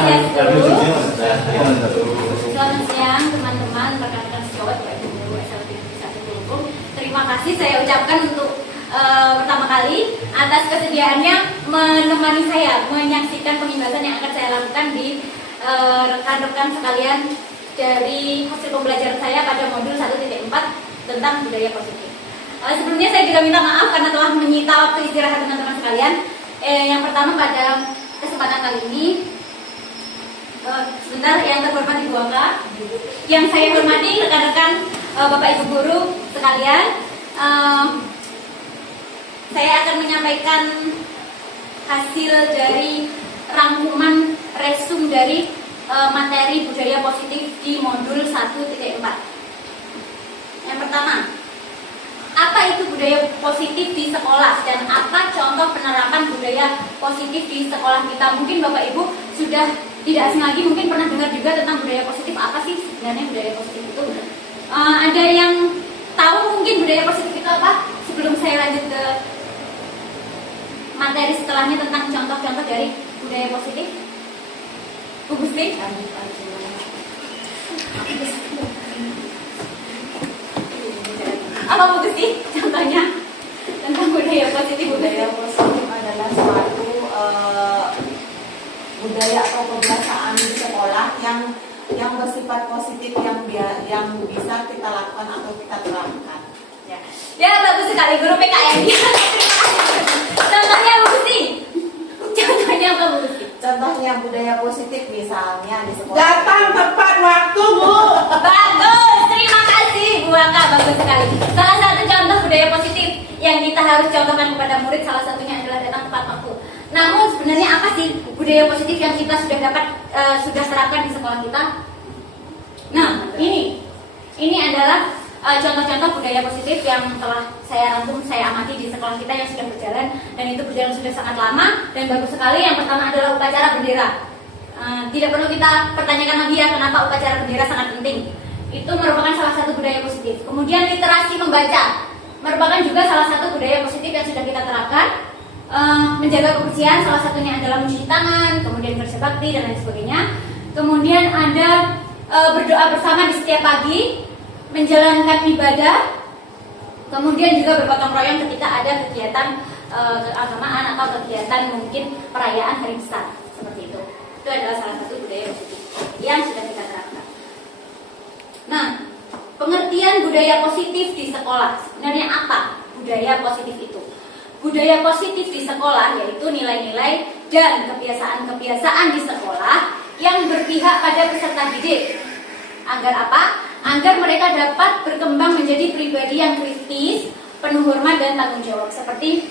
Swastiastu. Selamat siang teman-teman, rekan-rekan sejawat Ibu SLB Hukum. Terima kasih saya ucapkan untuk pertama kali atas kesediaannya menemani saya menyaksikan pembahasan yang akan saya lakukan di rekan-rekan sekalian dari hasil pembelajaran saya pada modul 1.4 tentang budaya positif. Sebelumnya saya juga minta maaf karena telah menyita waktu istirahat teman-teman sekalian. Yang pertama pada kesempatan kali ini, sebentar, yang terhormat Ibu Aka, yang saya hormati rekan-rekan Bapak Ibu guru sekalian, saya akan menyampaikan hasil dari rangkuman resum dari materi budaya positif di modul 1.4. Yang pertama, apa itu budaya positif di sekolah dan apa contoh penerapan budaya positif di sekolah kita? Mungkin Bapak Ibu sudah tidak asing lagi, mungkin pernah dengar juga tentang budaya positif. Apa sih sebenarnya budaya positif itu? Ada yang tahu mungkin budaya positif itu apa? Sebelum saya lanjut ke materi setelahnya tentang contoh-contoh dari budaya positif, Bu Gusti? Apa Bu Gusti? Contohnya tentang budaya positif. Budaya positif adalah suatu budaya atau kebiasaan di sekolah yang bersifat positif yang bisa kita lakukan atau kita terapkan. Ya bagus sekali guru PKN. Contohnya Bu Gusti. Contohnya apa Bu Gusti? Contohnya budaya positif misalnya di sekolah. Datang tepat waktu, Bu. Bagus, terima kasih Bu Aka, bagus sekali. Salah satu contoh budaya positif yang kita harus contohkan kepada murid salah satunya adalah datang tepat waktu. Namun sebenarnya apa sih budaya positif yang kita sudah dapat sudah terapkan di sekolah kita? Nah, ini adalah contoh-contoh budaya positif yang telah saya rangkum, saya amati di sekolah kita yang sudah berjalan, dan itu berjalan sudah sangat lama dan bagus sekali. Yang pertama adalah upacara bendera. Tidak perlu kita pertanyakan lagi ya kenapa upacara bendera sangat penting. Itu merupakan salah satu budaya positif. Kemudian literasi membaca merupakan juga salah satu budaya positif yang sudah kita terapkan. Menjaga kebersihan salah satunya adalah mencuci tangan, kemudian kerja bakti dan lain sebagainya. Kemudian ada berdoa bersama di setiap pagi, menjalankan ibadah, kemudian juga bergotong royong ketika ada kegiatan keagamaan atau kegiatan mungkin perayaan hari besar seperti itu. Itu adalah salah satu budaya positif yang sudah kita terapkan. Nah, pengertian budaya positif di sekolah sebenarnya apa? Budaya positif itu, budaya positif di sekolah yaitu nilai-nilai dan kebiasaan-kebiasaan di sekolah yang berpihak pada peserta didik. Agar apa? Agar mereka dapat berkembang menjadi pribadi yang kritis, penuh hormat dan tanggung jawab, seperti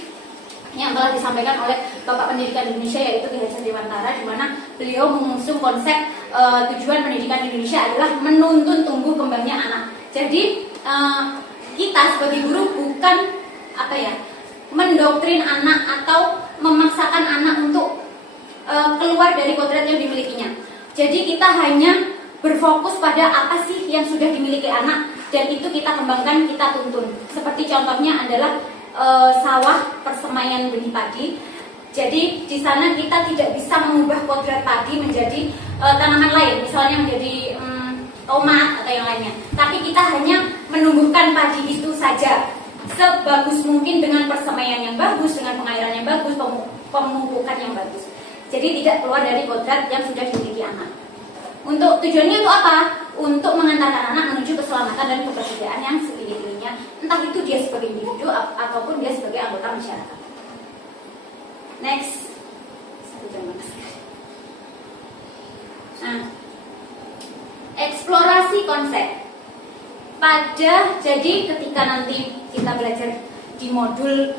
yang telah disampaikan oleh Bapak Pendidikan Indonesia yaitu Ki Hajar Dewantara, di mana beliau mengusung konsep tujuan pendidikan Indonesia adalah menuntun tumbuh kembangnya anak. Jadi kita sebagai guru bukan mendoktrin anak atau memaksakan anak untuk keluar dari kodrat yang dimilikinya. Jadi kita hanya berfokus pada apa sih yang sudah dimiliki anak dan itu kita kembangkan, kita tuntun. Seperti contohnya adalah sawah persemaian benih padi. Jadi di sana kita tidak bisa mengubah kodrat padi menjadi tanaman lain, misalnya menjadi tomat atau yang lainnya. Tapi kita hanya menumbuhkan padi itu saja sebagus mungkin dengan persemaian yang bagus, dengan pengairan yang bagus, pemupukan yang bagus. Jadi tidak keluar dari kodrat yang sudah dimiliki anak. Untuk tujuannya untuk apa? Untuk mengantarkan anak menuju keselamatan dan kebahagiaan yang setinggi-tingginya, entah itu dia sebagai individu ataupun dia sebagai anggota masyarakat. Next, nah, eksplorasi konsep. Jadi ketika nanti kita belajar di modul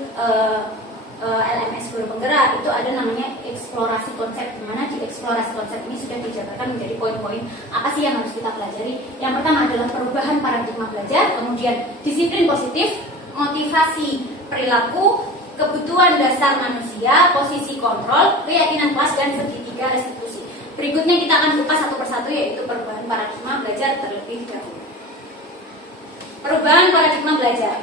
LMS Guru Penggerak itu ada namanya eksplorasi konsep, di mana di eksplorasi konsep ini sudah dijabarkan menjadi poin-poin apa sih yang harus kita pelajari. Yang pertama adalah perubahan paradigma belajar, kemudian disiplin positif, motivasi perilaku, kebutuhan dasar manusia, posisi kontrol, keyakinan kelas, dan segitiga restitusi. Berikutnya kita akan kupas satu persatu, yaitu perubahan paradigma belajar terlebih dahulu. Perubahan paradigma belajar.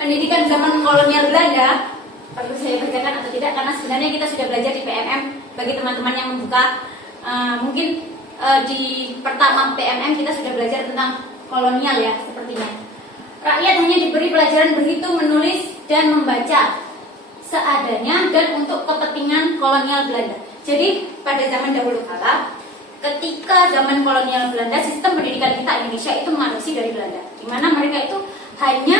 Pendidikan zaman kolonial Belanda, perlu saya bacakan atau tidak, karena sebenarnya kita sudah belajar di PMM bagi teman-teman yang membuka mungkin di pertama PMM kita sudah belajar tentang kolonial ya sepertinya. Rakyat hanya diberi pelajaran berhitung, menulis, dan membaca seadanya dan untuk kepentingan kolonial Belanda. Jadi pada zaman dahulu kala, ketika zaman kolonial Belanda, sistem pendidikan kita Indonesia itu mengadopsi dari Belanda, di mana mereka itu hanya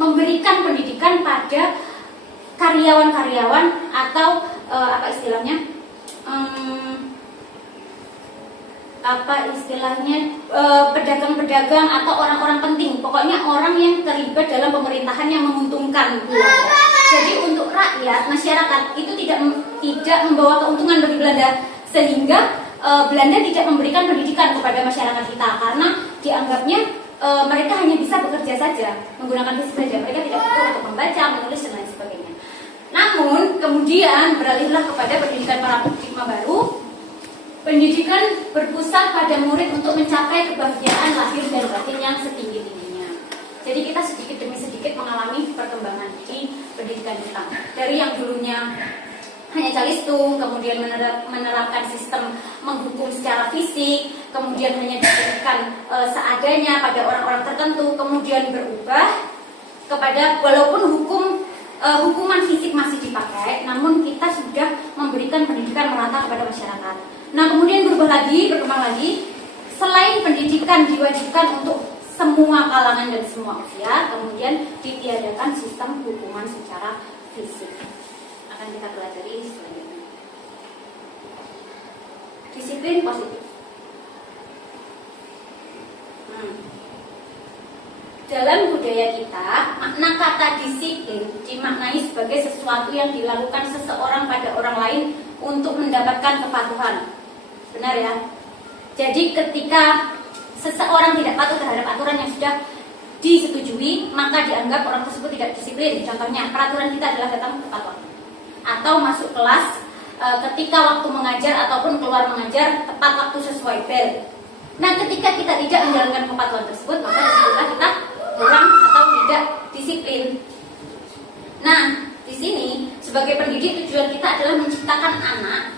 memberikan pendidikan pada karyawan-karyawan atau apa istilahnya pedagang-pedagang atau orang-orang penting, pokoknya orang yang terlibat dalam pemerintahan yang menguntungkan Belanda. Jadi untuk rakyat, masyarakat itu tidak membawa keuntungan bagi Belanda, sehingga Belanda tidak memberikan pendidikan kepada masyarakat kita karena dianggapnya mereka hanya bisa bekerja saja, menggunakan fisik saja, mereka tidak butuh untuk membaca, menulis dan lain sebagainya. Namun kemudian beralihlah kepada pendidikan paradigma baru. Pendidikan berpusat pada murid untuk mencapai kebahagiaan lahir dan batin yang setinggi-tingginya. Jadi kita sedikit demi sedikit mengalami perkembangan di pendidikan kita. Dari yang dulunya hanya calistung, kemudian menerapkan sistem menghukum secara fisik, kemudian hanya diberikan seadanya pada orang-orang tertentu, kemudian berubah kepada walaupun hukuman fisik masih dipakai, namun kita sudah memberikan pendidikan merata kepada masyarakat. Nah, kemudian berkembang lagi, selain pendidikan diwajibkan untuk semua kalangan dan semua usia, kemudian ditiadakan sistem hukuman secara fisik. Akan kita pelajari selanjutnya. Disiplin positif. Dalam budaya kita, makna kata disiplin dimaknai sebagai sesuatu yang dilakukan seseorang pada orang lain untuk mendapatkan kepatuhan. Benar ya? Jadi ketika seseorang tidak patuh terhadap aturan yang sudah disetujui, maka dianggap orang tersebut tidak disiplin. Contohnya, peraturan kita adalah datang tepat waktu, atau masuk kelas ketika waktu mengajar ataupun keluar mengajar tepat waktu sesuai bel. Nah, ketika kita tidak menjalankan kepatuhan tersebut, maka disitulah kita kurang atau tidak disiplin. Nah, di sini sebagai pendidik tujuan kita adalah menciptakan anak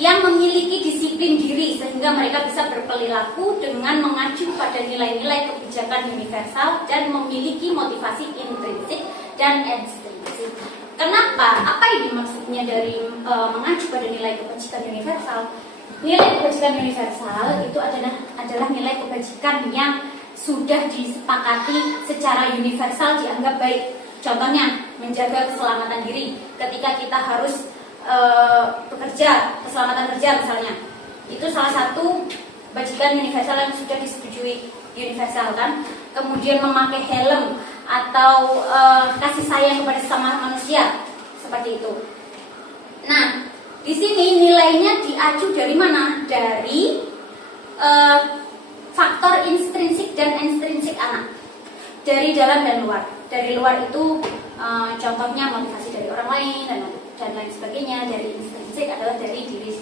yang memiliki disiplin diri sehingga mereka bisa berperilaku dengan mengacu pada nilai-nilai kebijakan universal dan memiliki motivasi intrinsik dan ekstrinsik. Kenapa? Apa ini maksudnya dari mengacu pada nilai kebijakan universal? Nilai kebajikan universal itu adalah nilai kebajikan yang sudah disepakati secara universal dianggap baik. Contohnya, menjaga keselamatan diri ketika kita harus bekerja, keselamatan kerja misalnya. Itu salah satu kebajikan universal yang sudah disetujui universal kan. Kemudian memakai helm atau kasih sayang kepada sesama manusia, seperti itu. Nah, di sini nilainya diacu dari mana? Dari faktor intrinsik dan ekstrinsik anak. Dari dalam dan luar. Dari luar itu contohnya motivasi dari orang lain dan lain sebagainya. Dari intrinsik adalah dari diri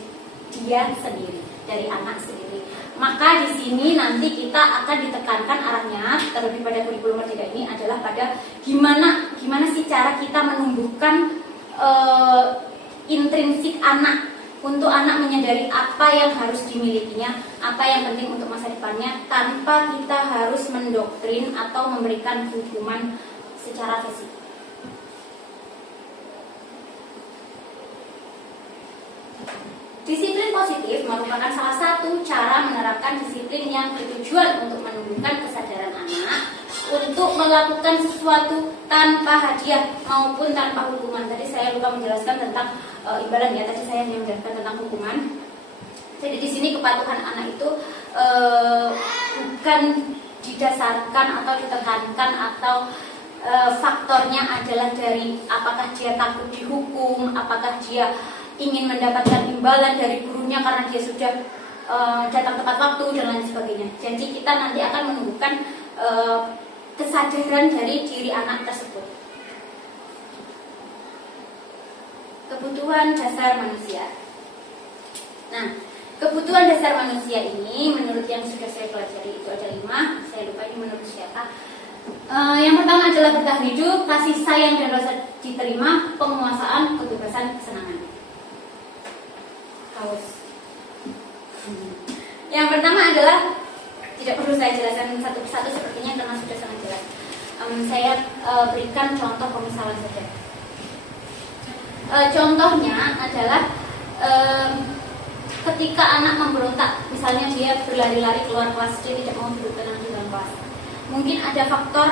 dia sendiri, dari anak sendiri. Maka di sini nanti kita akan ditekankan arahnya, terlebih pada kurikulum merdeka ini adalah pada gimana sih cara kita menumbuhkan intrinsik anak, untuk anak menyadari apa yang harus dimilikinya, apa yang penting untuk masa depannya, tanpa kita harus mendoktrin atau memberikan hukuman secara fisik. Disiplin positif merupakan salah satu cara menerapkan disiplin yang bertujuan untuk menumbuhkan kesadaran anak untuk melakukan sesuatu tanpa hadiah maupun tanpa hukuman. Tadi saya lupa menjelaskan tentang imbalan ya. Tadi saya hanya menjelaskan tentang hukuman. Jadi di sini kepatuhan anak itu bukan didasarkan atau ditekankan atau faktornya adalah dari apakah dia takut dihukum, apakah dia ingin mendapatkan imbalan dari gurunya karena dia sudah datang tepat waktu dan lain sebagainya. Jadi kita nanti akan menumbuhkan kesadaran dari diri anak tersebut. Kebutuhan dasar manusia. Nah, kebutuhan dasar manusia ini menurut yang sudah saya pelajari itu ada 5. Saya lupa ini menurut siapa. Yang pertama adalah bertahan hidup, kasih sayang dan rasa diterima, penguasaan, kebebasan, kesenangan. haus. Yang pertama adalah, tidak perlu saya jelaskan satu persatu sepertinya karena sudah sangat jelas. Saya berikan contoh pemisalan saja. Contohnya adalah ketika anak memberontak, misalnya dia berlari-lari keluar kelas, dia tidak mau duduk tenang di dalam kelas. Mungkin ada faktor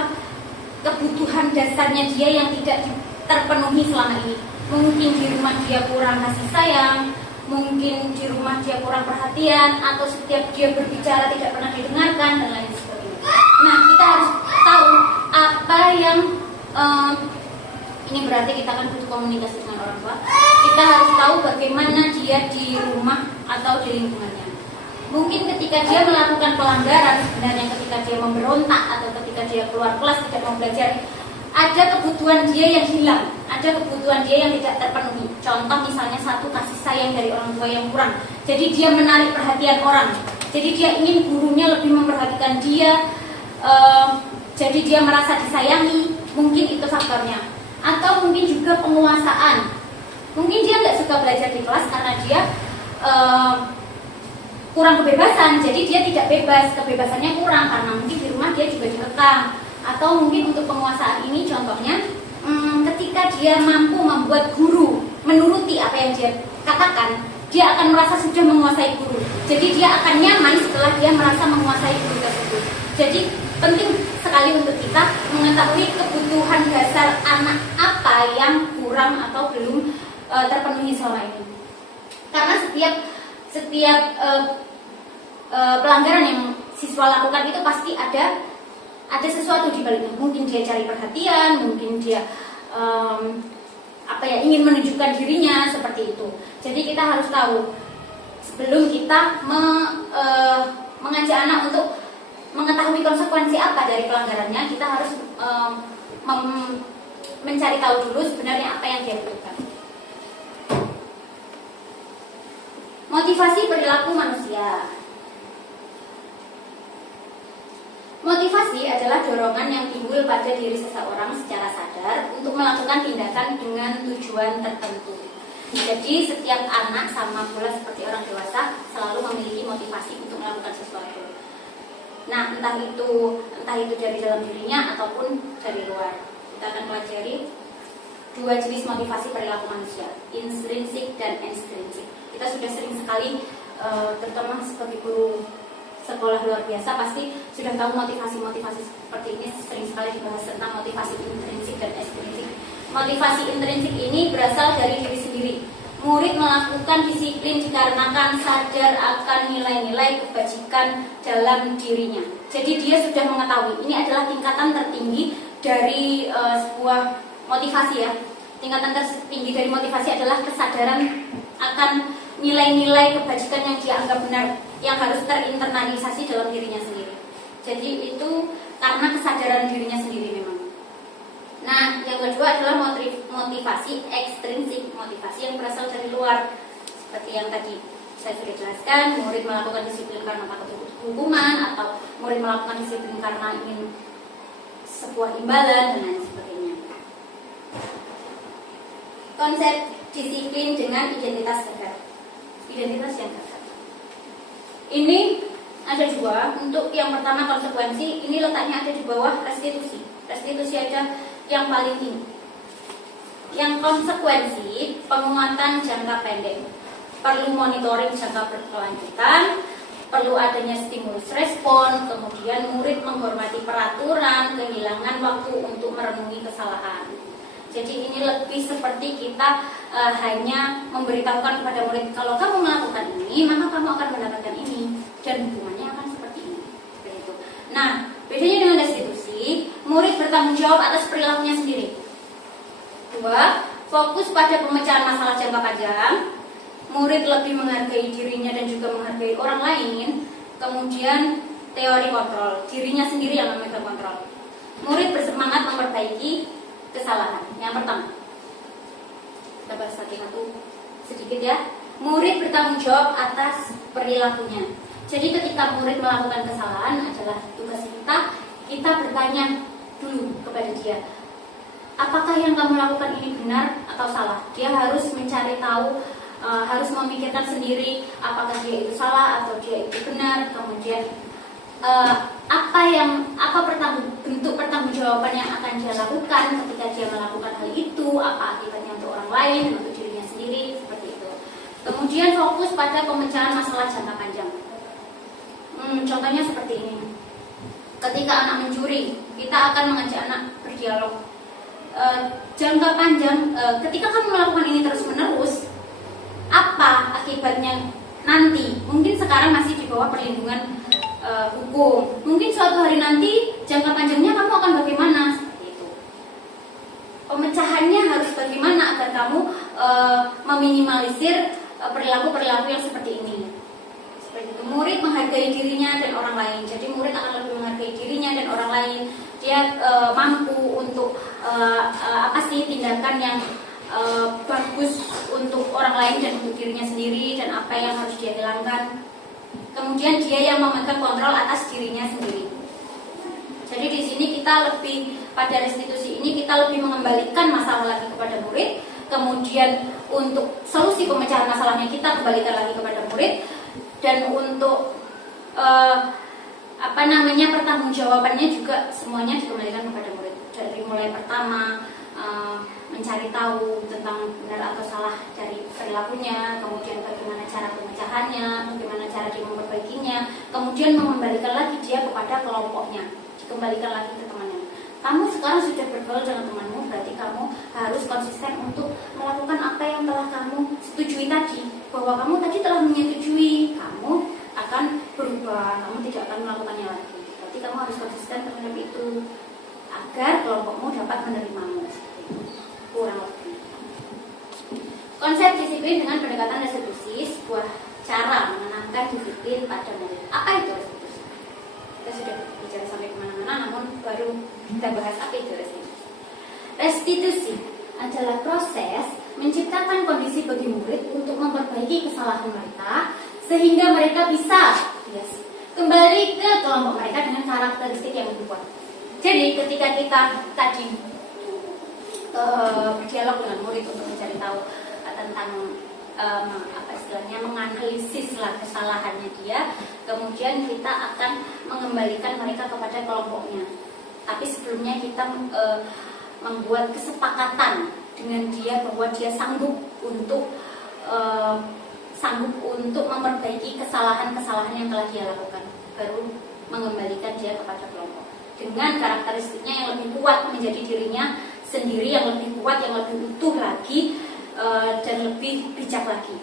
kebutuhan dasarnya dia yang tidak terpenuhi selama ini. Mungkin di rumah dia kurang kasih sayang, mungkin di rumah dia kurang perhatian, atau setiap dia berbicara tidak pernah didengarkan, dan lain sebagainya. Nah, kita harus tahu apa yang ini berarti kita akan butuh komunikasi dengan orang tua. Kita harus tahu bagaimana dia di rumah atau di lingkungannya. Mungkin ketika dia melakukan pelanggaran, sebenarnya ketika dia memberontak atau ketika dia keluar kelas tidak mau belajar, ada kebutuhan dia yang hilang, ada kebutuhan dia yang tidak terpenuhi. Contoh misalnya satu, kasih sayang dari orang tua yang kurang. Jadi dia menarik perhatian orang. Jadi dia ingin gurunya lebih memperhatikan dia. Jadi dia merasa disayangi. Mungkin itu faktornya. Atau mungkin juga penguasaan. Mungkin dia nggak suka belajar di kelas karena dia kurang kebebasan. Jadi dia tidak bebas, kebebasannya kurang karena mungkin di rumah dia juga dikekang. Atau mungkin untuk penguasaan ini contohnya ketika dia mampu membuat guru menuruti apa yang dia katakan, dia akan merasa sudah menguasai guru. Jadi dia akan nyaman setelah dia merasa menguasai guru tersebut. Jadi penting sekali untuk kita mengetahui kebutuhan dasar anak apa yang kurang atau belum terpenuhi selama ini. Karena setiap pelanggaran yang siswa lakukan itu pasti ada sesuatu di baliknya. Mungkin dia cari perhatian, mungkin dia ingin menunjukkan dirinya seperti itu. Jadi kita harus tahu sebelum kita mengajak anak untuk mengetahui konsekuensi apa dari pelanggarannya, kita harus mencari tahu dulu sebenarnya apa yang dia butuhkan. Motivasi perilaku manusia. Motivasi adalah dorongan yang timbul pada diri seseorang secara sadar untuk melakukan tindakan dengan tujuan tertentu. Jadi setiap anak sama pula seperti orang dewasa selalu memiliki motivasi untuk melakukan sesuatu. Nah, entah itu dari dalam dirinya ataupun dari luar. Kita akan pelajari dua jenis motivasi perilaku manusia, intrinsik dan ekstrinsik. Kita sudah sering sekali, terutama sebagai guru sekolah luar biasa, pasti sudah tahu motivasi-motivasi seperti ini sering sekali dibahas tentang motivasi intrinsik dan ekstrinsik. Motivasi intrinsik ini berasal dari diri sendiri. Murid melakukan disiplin dikarenakan sadar akan nilai-nilai kebajikan dalam dirinya. Jadi dia sudah mengetahui ini adalah tingkatan tertinggi dari sebuah motivasi ya. Tingkatan tertinggi dari motivasi adalah kesadaran akan nilai-nilai kebajikan yang dia anggap benar, yang harus terinternalisasi dalam dirinya sendiri. Jadi itu karena kesadaran dirinya sendiri memang. Nah, yang kedua adalah motivasi ekstrinsik, motivasi yang berasal dari luar. Seperti yang tadi saya sudah jelaskan, murid melakukan disiplin karena takut hukuman, atau murid melakukan disiplin karena ingin sebuah imbalan, dan lain sebagainya. Konsep disiplin dengan identitas gagal. Identitas yang gagal. Ini ada dua. Untuk yang pertama konsekuensi, ini letaknya ada di bawah restitusi. Restitusi ada yang paling tinggi. Yang konsekuensi, penguatan jangka pendek, perlu monitoring jangka berkelanjutan, perlu adanya stimulus respon, kemudian murid menghormati peraturan, kehilangan waktu untuk merenungi kesalahan. Jadi ini lebih seperti kita hanya memberitahukan kepada murid, kalau kamu melakukan ini, maka kamu akan mendapatkan ini, dan hubungannya akan seperti ini. Begitu. Nah, bedanya dengan restitusi, murid bertanggung jawab atas perilakunya sendiri. Dua, fokus pada pemecahan masalah jangka panjang. Murid lebih menghargai dirinya dan juga menghargai orang lain. Kemudian teori kontrol, dirinya sendiri yang memegang kontrol. Murid bersemangat memperbaiki kesalahan. Yang pertama, kita bahas satu sedikit ya. Murid bertanggung jawab atas perilakunya. Jadi ketika murid melakukan kesalahan, adalah tugas kita bertanya dulu kepada dia, apakah yang kamu lakukan ini benar atau salah. Dia harus mencari tahu harus memikirkan sendiri apakah dia itu salah atau dia itu benar, kemudian apa bentuk pertanggungjawaban yang akan dia lakukan ketika dia melakukan hal itu, apa akibatnya untuk orang lain, untuk dirinya sendiri, seperti itu. Kemudian fokus pada pemecahan masalah jangka panjang. Contohnya seperti ini. Ketika anak mencuri, kita akan mengajak anak berdialog. Jangka panjang, ketika kamu melakukan ini terus-menerus, apa akibatnya nanti? Mungkin sekarang masih di bawah perlindungan hukum. Mungkin suatu hari nanti jangka panjangnya kamu akan bagaimana? Seperti itu. Pemecahannya harus bagaimana agar kamu meminimalisir perilaku-perilaku yang seperti ini. Seperti itu. Murid menghargai dirinya dan orang lain. Jadi murid akan lebih menghargai dirinya dan orang lain. Dia mampu untuk tindakan yang bagus untuk orang lain dan untuk dirinya sendiri, dan apa yang harus dia hilangkan. Kemudian dia yang memegang kontrol atas dirinya sendiri. Jadi di sini kita lebih pada restitusi ini kita lebih mengembalikan masalah lagi kepada murid. Kemudian untuk solusi pemecahan masalahnya kita kembalikan lagi kepada murid, dan untuk pertanggungjawabannya juga semuanya dikembalikan kepada murid. Dari mulai pertama mencari tahu tentang benar atau salah dari perilakunya, kemudian bagaimana cara pemecahannya, bagaimana cara dia memperbaikinya, kemudian mengembalikan lagi dia kepada kelompoknya, dikembalikan lagi ke temannya. Kamu sekarang sudah bergaul dengan temanmu, berarti kamu harus konsisten untuk melakukan apa yang telah kamu setujui tadi, bahwa kamu tadi telah menyetujui, kamu akan berubah, kamu tidak akan melakukannya lagi. Berarti kamu harus konsisten terhadap itu agar kelompokmu dapat menerimamu. Kurang lebih. Konsep disiplin dengan pendekatan restitusi, sebuah cara menanamkan disiplin pada murid. Apa itu restitusi? Kita sudah bicara sampai kemana-mana, namun baru kita bahas apa itu restitusi. Restitusi adalah proses menciptakan kondisi bagi murid untuk memperbaiki kesalahan mereka sehingga mereka bisa kembali ke kelompok mereka dengan karakteristik yang lebih kuat. Jadi ketika kita tadi berdialog dengan murid untuk mencari tahu tentang menganalisis lah kesalahannya dia, kemudian kita akan mengembalikan mereka kepada kelompoknya. Tapi sebelumnya kita membuat kesepakatan dengan dia bahwa dia sanggup untuk memperbaiki kesalahan-kesalahan yang telah dia lakukan, baru mengembalikan dia kepada kelompok dengan karakteristiknya yang lebih kuat, menjadi dirinya sendiri yang lebih kuat, yang lebih utuh lagi, dan lebih bijak lagi.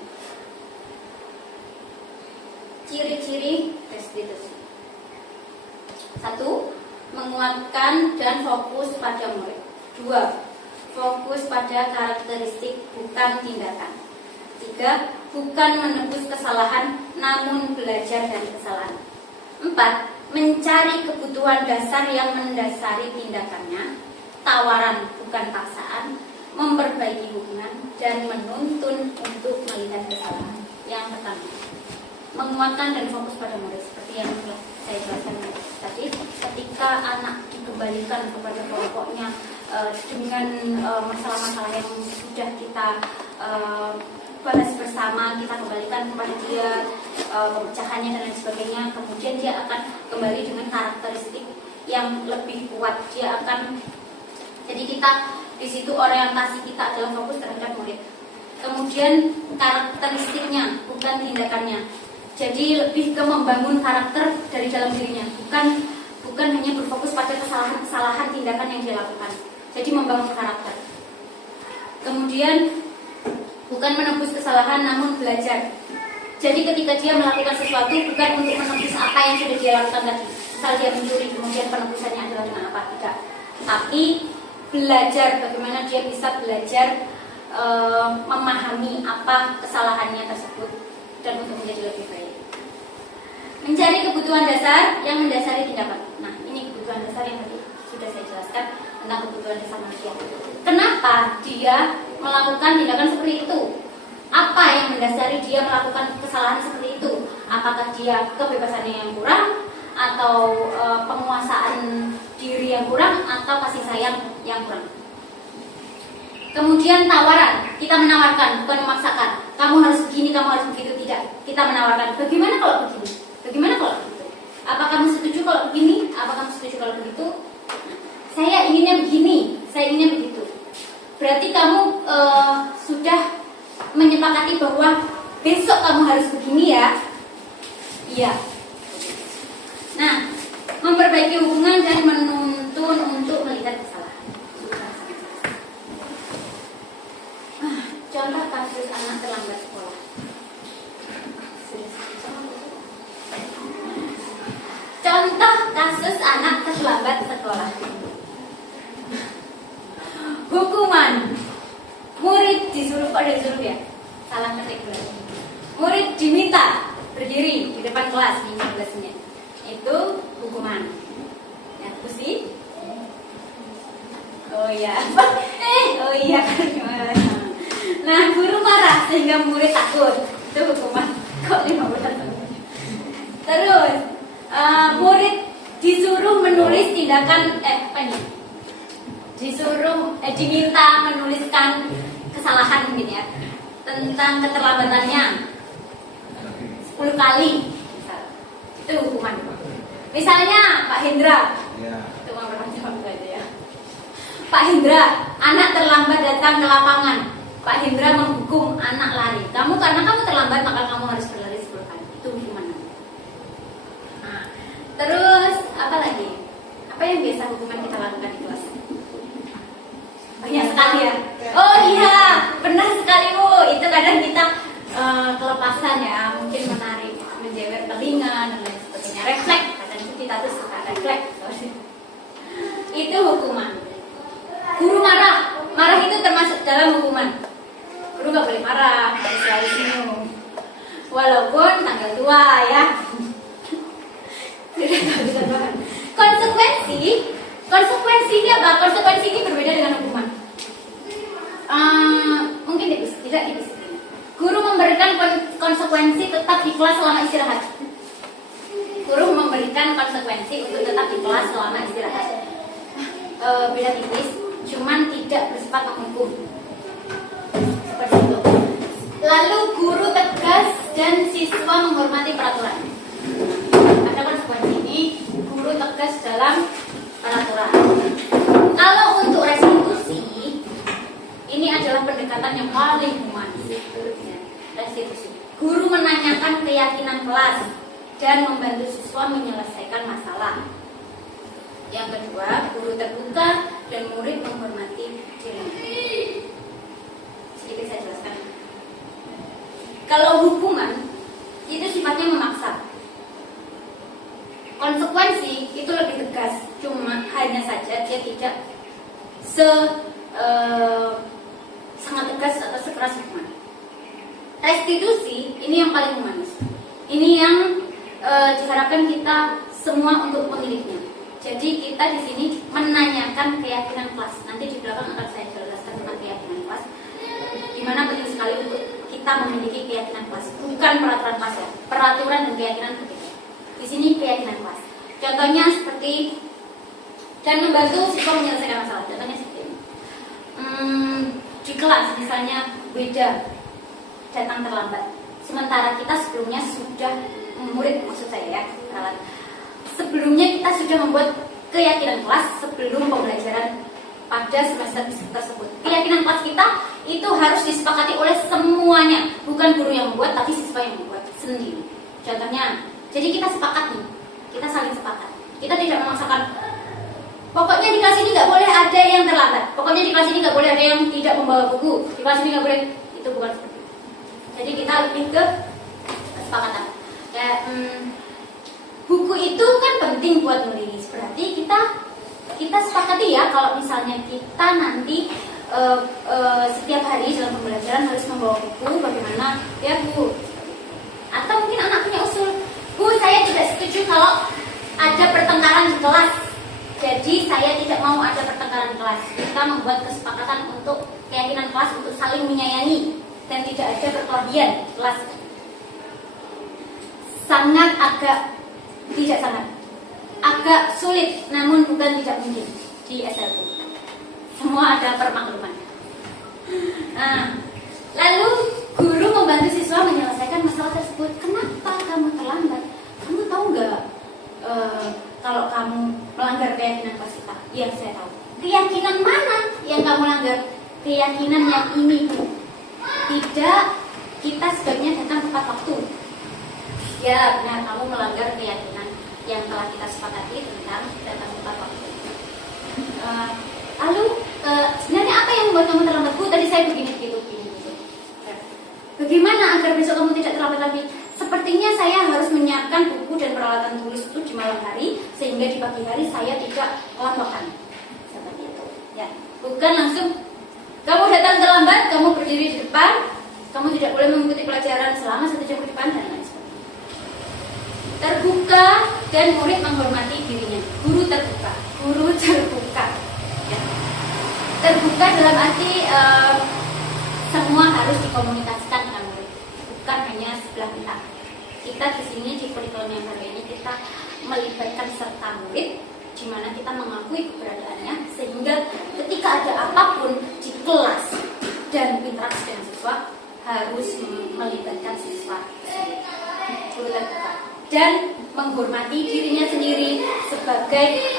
Ciri-ciri restitusi. 1. Menguatkan dan fokus pada murid. 2. Fokus pada karakteristik bukan tindakan. 3. Bukan menebus kesalahan namun belajar dari kesalahan. 4. Mencari kebutuhan dasar yang mendasari tindakannya, tawaran bukan paksaan, memperbaiki hubungan, dan menuntun untuk melihat kesalahan. Yang pertama, menguatkan dan fokus pada murid. Seperti yang telah saya jelaskan tadi, ketika anak dikembalikan kepada kelompoknya dengan masalah-masalah yang sudah kita bahas bersama, kita kembalikan kepada dia pemecahannya dan lain sebagainya, kemudian dia akan kembali dengan karakteristik yang lebih kuat. Dia akan, jadi kita di situ orientasi kita adalah fokus terhadap murid. Kemudian karakteristiknya bukan tindakannya. Jadi lebih ke membangun karakter dari dalam dirinya, bukan hanya berfokus pada kesalahan tindakan yang dia lakukan. Jadi membangun karakter. Kemudian bukan menebus kesalahan namun belajar. Jadi ketika dia melakukan sesuatu bukan untuk menebus apa yang sudah dia lakukan tadi. Misal dia mencuri, kemudian penebusannya adalah dengan apa? Tidak. Tapi belajar bagaimana dia bisa belajar memahami apa kesalahannya tersebut dan untuk menjadi lebih baik. Mencari kebutuhan dasar yang mendasari tindakan. Nah, ini kebutuhan dasar yang tadi sudah saya jelaskan tentang kebutuhan dasar manusia. Kenapa dia melakukan tindakan seperti itu? Apa yang mendasari dia melakukan kesalahan seperti itu? Apakah dia kebebasannya yang kurang, atau penguasaan diri yang kurang, atau kasih sayang yang kurang? Kemudian tawaran, kita menawarkan, bukan memaksakan. Kamu harus begini, kamu harus begitu, tidak. Kita menawarkan. Bagaimana kalau begini? Bagaimana kalau begitu? Apa kamu setuju kalau begini? Apa kamu setuju kalau begitu? Saya inginnya begini, saya inginnya begitu. Berarti kamu sudah menyepakati bahwa besok kamu harus begini ya? Iya. Nah, memperbaiki hubungan dan menuntun untuk melihat kesalahan. Contoh kasus anak terlambat sekolah. Contoh kasus anak terlambat sekolah. Hukuman. Murid disuruh, kok disuruh ya? Salah ketik berarti. Murid diminta berdiri di depan kelas 15 menit. Itu hukuman. Ya, sih? Oh iya. Oh iya. Nah, guru marah sehingga murid takut. Itu hukuman. Kok 15 menit? Terus murid disuruh menulis tindakan apa ini? Diminta menuliskan kesalahan mungkin ya tentang keterlambatannya 10 kali. Itu hukuman. Misalnya Pak Hendra. Itu mau jawab aja ya. Pak Hendra, anak terlambat datang ke lapangan. Pak Hendra menghukum anak lari. Karena kamu terlambat maka kamu harus berlari 10 kali. Itu hukuman. Nah, terus apa lagi? Apa yang biasa hukuman kita lakukan di kelas? Banyak sekali ya. Oh iya, benar sekali Bu. Itu kadang kita kelepasan ya, mungkin menarik, menjewer telinga dan lain sebagainya. Refleks, kadang itu kita tuh suka refleks. Itu hukuman. Guru marah itu termasuk dalam hukuman. Guru nggak boleh marah, harus selalu senyum. Walaupun tanggal tua ya. Konsekuensi ini apa? Konsekuensi ini berbeda dengan hukuman. Mungkin tidak didisiplin. Guru memberikan konsekuensi tetap di kelas selama istirahat. Guru memberikan konsekuensi untuk tetap di kelas selama istirahat. Beda tipis, cuman tidak bersifat menghukum. Seperti itu. Lalu guru tegas dan siswa menghormati peraturan. Ada konsekuensi ini, guru tegas dalam peraturan. Kalau untuk restitusi, ini adalah pendekatan yang paling humanis. Restitusi. Guru menanyakan keyakinan kelas dan membantu siswa menyelesaikan masalah. Yang kedua, guru terbuka dan murid menghormati dirinya. Sedikit saya jelaskan. Kalau hukuman itu sifatnya memaksa. Konsekuensi itu lebih tegas, cuma hanya saja dia tidak sangat tegas atau sekeras hukuman. Restitusi ini yang paling humanis. Ini yang diharapkan kita semua untuk pemiliknya. Jadi kita di sini menanyakan keyakinan kelas. Nanti di belakang akan saya jelaskan tentang keyakinan kelas. Dimana penting sekali untuk kita memiliki keyakinan kelas, bukan peraturan kelas ya. Peraturan dan keyakinan berbeda. Di sini keyakinan kelas. Contohnya seperti dan membantu siswa menyelesaikan masalah. Contohnya seperti ini. Di kelas misalnya beda datang terlambat. Sementara kita sebelumnya sudah murid maksud saya ya. Sebelumnya kita sudah membuat keyakinan kelas sebelum pembelajaran pada semester tersebut. Keyakinan kelas kita itu harus disepakati oleh semuanya, bukan guru yang membuat, tapi siswa yang membuat sendiri. Contohnya, jadi kita sepakat nih, kita saling sepakat. Kita tidak memaksakan. Pokoknya di kelas ini nggak boleh ada yang terlambat. Pokoknya di kelas ini nggak boleh ada yang tidak membawa buku. Di kelas ini nggak boleh. Itu bukan seperti itu. Jadi kita lebih ke kesepakatan. Ya, buku itu kan penting buat nulis. Berarti kita sepakati ya kalau misalnya kita nanti setiap hari dalam pembelajaran harus membawa buku. Bagaimana ya Bu? Atau mungkin anak punya usul, Bu saya tidak setuju kalau ada pertengkaran di kelas. Jadi saya tidak mau ada pertengkaran di kelas. Kita membuat kesepakatan untuk keyakinan kelas untuk saling menyayangi dan tidak ada perkelahian di kelas. Agak sulit, namun bukan tidak mungkin di SLB. Semua ada permakluman. Nah, lalu guru membantu siswa menyelesaikan masalah tersebut. Kenapa kamu terlambat? Kamu tahu nggak kalau kamu melanggar keyakinan kita? Iya, saya tahu. Keyakinan mana yang kamu langgar? Keyakinan yang ini, Bu. Tidak, kita sebaiknya datang tepat waktu. Ya, benar, kamu melanggar keyakinan yang telah kita sepakati tentang datang tepat waktu. Lalu sebenarnya apa yang membuat kamu terlambat? Bu, tadi saya begini. Bagaimana agar besok kamu tidak terlambat lagi? Sepertinya saya harus menyiapkan buku dan peralatan tulis itu di malam hari, sehingga di pagi hari saya tidak kelambatan. Seperti itu. Ya, bukan langsung kamu datang terlambat, kamu berdiri di depan, kamu tidak boleh mengikuti pelajaran selama 1 jam ke depan dan lain sebagainya. Terbuka dan murid menghormati dirinya. Guru terbuka. Ya. Terbuka dalam arti semua harus dikomunikasikan dengan murid, bukan hanya sebelah pihak. Kita di sini di kurikulum yang baru ini kita melibatkan serta murid, di mana kita mengakui keberadaannya, sehingga ketika ada apapun di kelas dan interaksi dengan siswa harus melibatkan siswa dan menghormati dirinya sendiri sebagai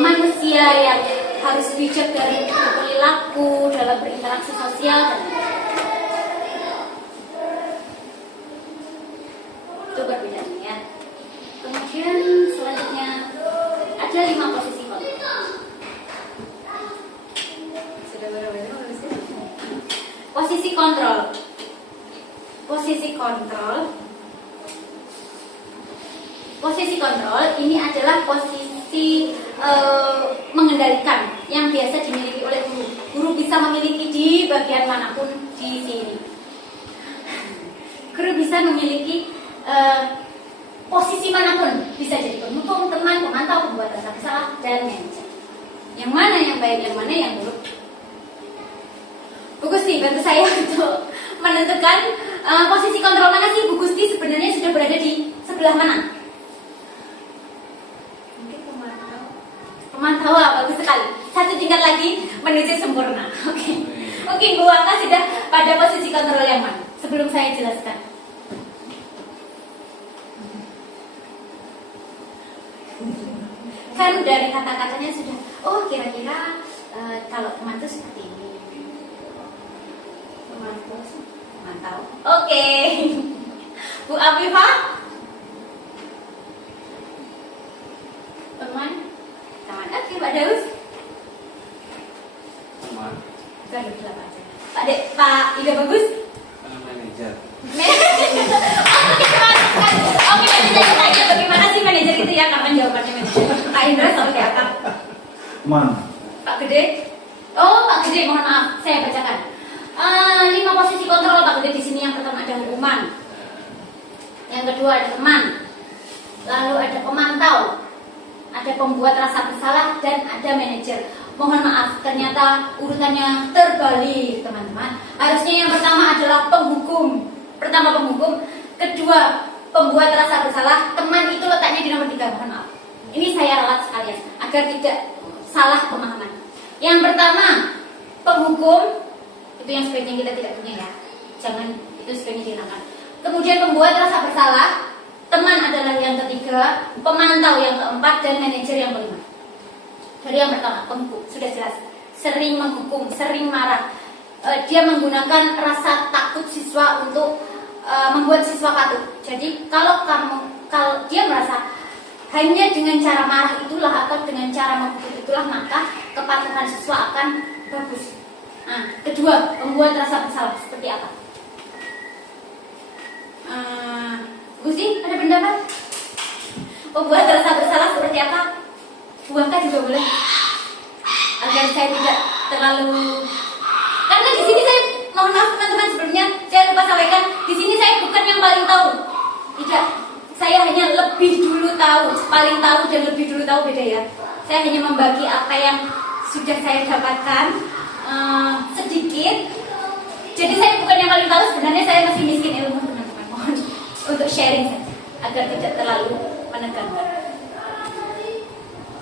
manusia yang harus bijak dari perilaku dalam berinteraksi sosial dan itu berbeda ya. Kemudian selanjutnya ada 5 posisi kontrol. Sudah berapa posisi kontrol? Posisi kontrol ini adalah posisi mengendalikan yang biasa dimiliki oleh guru. Guru bisa memiliki di bagian manapun di sini. Guru bisa memiliki posisi manapun, bisa jadi pendukung, teman, pemantau, pembuat rasa bersalah, dan manajer. Yang mana yang baik, yang mana yang buruk? Bu Gusti, bantu saya untuk menentukan posisi kontrol mana sih Bu Gusti sebenarnya sudah berada di sebelah mana? Pemantau, bagus sekali. 1 tingkat lagi menuju sempurna. Oke, Bu Waka sudah pada posisi kontrol yang mana? Sebelum saya jelaskan. Kan dari kata-katanya sudah, oh kira-kira kalau pemantau seperti ini. Pemantau. Oke. Bu Afifah? Teman? Oke, Pak Daus? Teman. Kita duduk aja. Pak Iga Bagus? Manajer. Oke, kita tanya bagaimana sih manajer itu ya? Kapan jawabannya manajer? Pak Indra seperti apa? Teman. Pak Gede? Oh, Pak Gede, mohon maaf, saya bacakan. 5 posisi kontrol Pak Gede di sini. Yang pertama ada hukuman, yang kedua ada teman, lalu ada pemantau, ada pembuat rasa bersalah, dan ada manajer. Mohon maaf, ternyata urutannya terbalik, teman-teman. Harusnya yang pertama adalah penghukum. Pertama penghukum, kedua pembuat rasa bersalah, teman itu letaknya di nomor 3. Mohon maaf. Ini saya ralat sekalian agar tidak salah pemahaman. Yang pertama, penghukum itu yang sebaiknya kita tidak punya ya. Jangan, itu sebaiknya dihilangkan. Kemudian pembuat rasa bersalah, teman adalah yang ketiga, pemantau yang keempat, dan manajer yang kelima. Dari yang pertama, penghukum, sudah jelas. Sering menghukum, sering marah. Dia menggunakan rasa takut siswa untuk membuat siswa patuh. Jadi kalau dia merasa hanya dengan cara marah itulah atau dengan cara menghukum itulah, maka kepatuhan siswa akan bagus. Nah, kedua, membuat rasa bersalah seperti apa? Gusti, ada pendapat? Membuat rasa bersalah seperti apa? Buangkan juga boleh, agar saya tidak terlalu. Karena di sini saya, mohon maaf teman-teman sebelumnya, saya lupa sampaikan, di sini saya bukan yang paling tahu. Tidak, saya hanya lebih dulu tahu. Paling tahu dan lebih dulu tahu beda ya. Saya hanya membagi apa yang sudah saya dapatkan sedikit. Jadi saya bukan yang paling tahu, sebenarnya saya masih miskin ilmu teman-teman. Mohon untuk sharing saja, agar tidak terlalu menegangkan.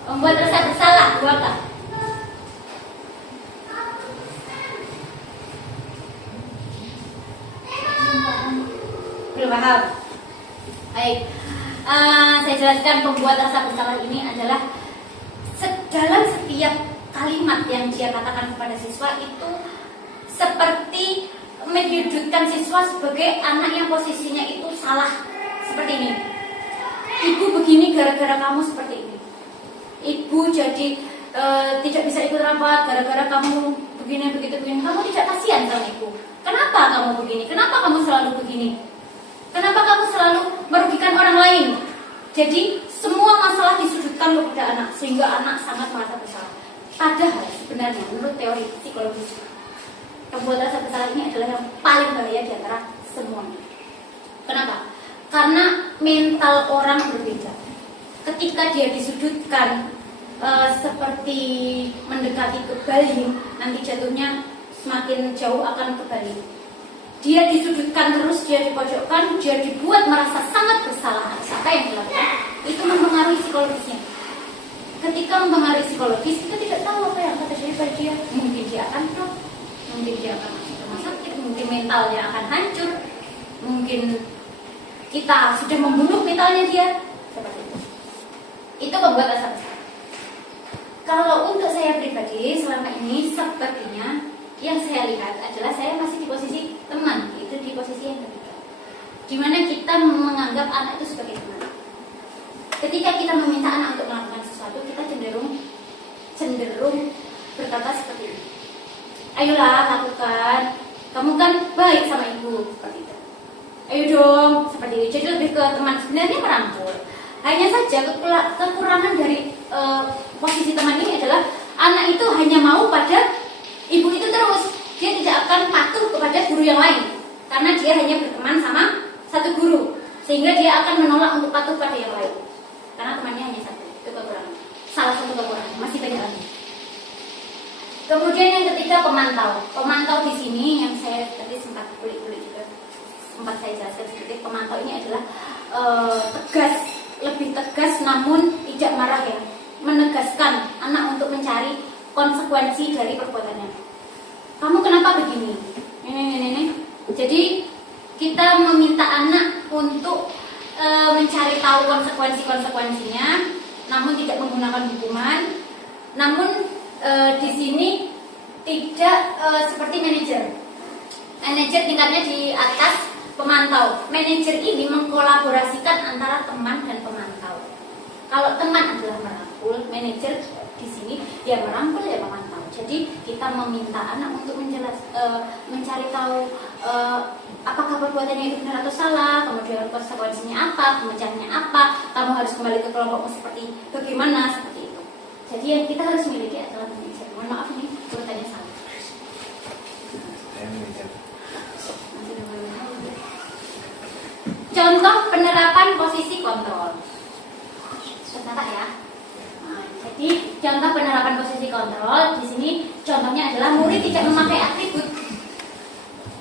Membuat rasa bersalah, buatlah. belum paham? Baik, saya jelaskan pembuat rasa bersalah ini adalah dalam setiap kalimat yang dia katakan kepada siswa itu seperti menyudutkan siswa sebagai anak yang posisinya itu salah. Seperti ini, ibu begini gara-gara kamu seperti ini. Ibu jadi tidak bisa ikut rapat gara-gara kamu begini begitu begini. Kamu tidak kasihan sama ibu. Kenapa kamu begini? Kenapa kamu selalu begini? Kenapa kamu selalu merugikan orang lain? Jadi semua masalah disudutkan kepada anak sehingga anak sangat merasa bersalah. Padahal sebenarnya menurut teori psikologis, pembuat rasa bersalah ini adalah yang paling bahaya di antara semuanya. Kenapa? Karena mental orang berbeda. Ketika dia disudutkan seperti mendekati kebaling, nanti jatuhnya semakin jauh akan kebaling. Dia disudutkan terus, dia dipojokkan, dia dibuat merasa sangat bersalah. Apa yang dilakukan? Itu mempengaruhi psikologisnya. Ketika mempengaruhi psikologis, kita tidak tahu apa yang akan terjadi pada dia. Mungkin dia akan drop, mungkin dia akan masuk rumah sakit, mungkin mentalnya akan hancur, mungkin kita sudah membunuh mentalnya dia. Seperti itu. Itu membuat rasa bersalah. Kalau untuk saya pribadi, selama ini sepertinya yang saya lihat adalah saya masih di posisi teman, itu di posisi yang ketiga, dimana kita menganggap anak itu sebagai teman. Ketika kita meminta anak untuk melakukan sesuatu, kita cenderung berkata seperti ini, ayolah lakukan, kamu kan baik sama ibu, seperti itu. Ayo dong, seperti itu. Jadi lebih ke teman, sebenarnya merangkul. Hanya saja kekurangan dari posisi teman ini adalah anak itu hanya mau pada ibu itu terus, dia tidak akan patuh kepada guru yang lain karena dia hanya berteman sama satu guru, sehingga dia akan menolak untuk patuh pada yang lain karena temannya hanya satu. Itu kekurangan, salah satu kekurangan, masih banyak lagi. Kemudian yang ketiga, pemantau. Pemantau di sini yang saya tadi sempat kulik-kulik juga, sempat saya jelaskan sedikit. Pemantau ini adalah tegas, lebih tegas namun tidak marah ya, menegaskan anak untuk mencari konsekuensi dari perbuatannya. Kamu kenapa begini? Ini. Jadi kita meminta anak untuk mencari tahu konsekuensinya, namun tidak menggunakan hukuman. Namun di sini tidak seperti manajer. Manajer tingkatnya di atas pemantau. Manajer ini mengkolaborasikan antara teman dan pemantau. Kalau teman adalah merangkul, manajer di sini dia merangkul, dia memantau. Jadi kita meminta anak untuk mencari tahu apakah perbuatannya itu benar atau salah, kemudian konsekuensinya apa, pemecahnya apa, kamu harus kembali ke kelompokmu seperti bagaimana, seperti itu. Jadi yang kita harus miliki adalah manajer. Mohon maaf ini urutannya salah. Contoh penerapan posisi kontrol. Sebentar ya. Jadi contoh penerapan posisi kontrol di sini contohnya adalah murid tidak memakai atribut.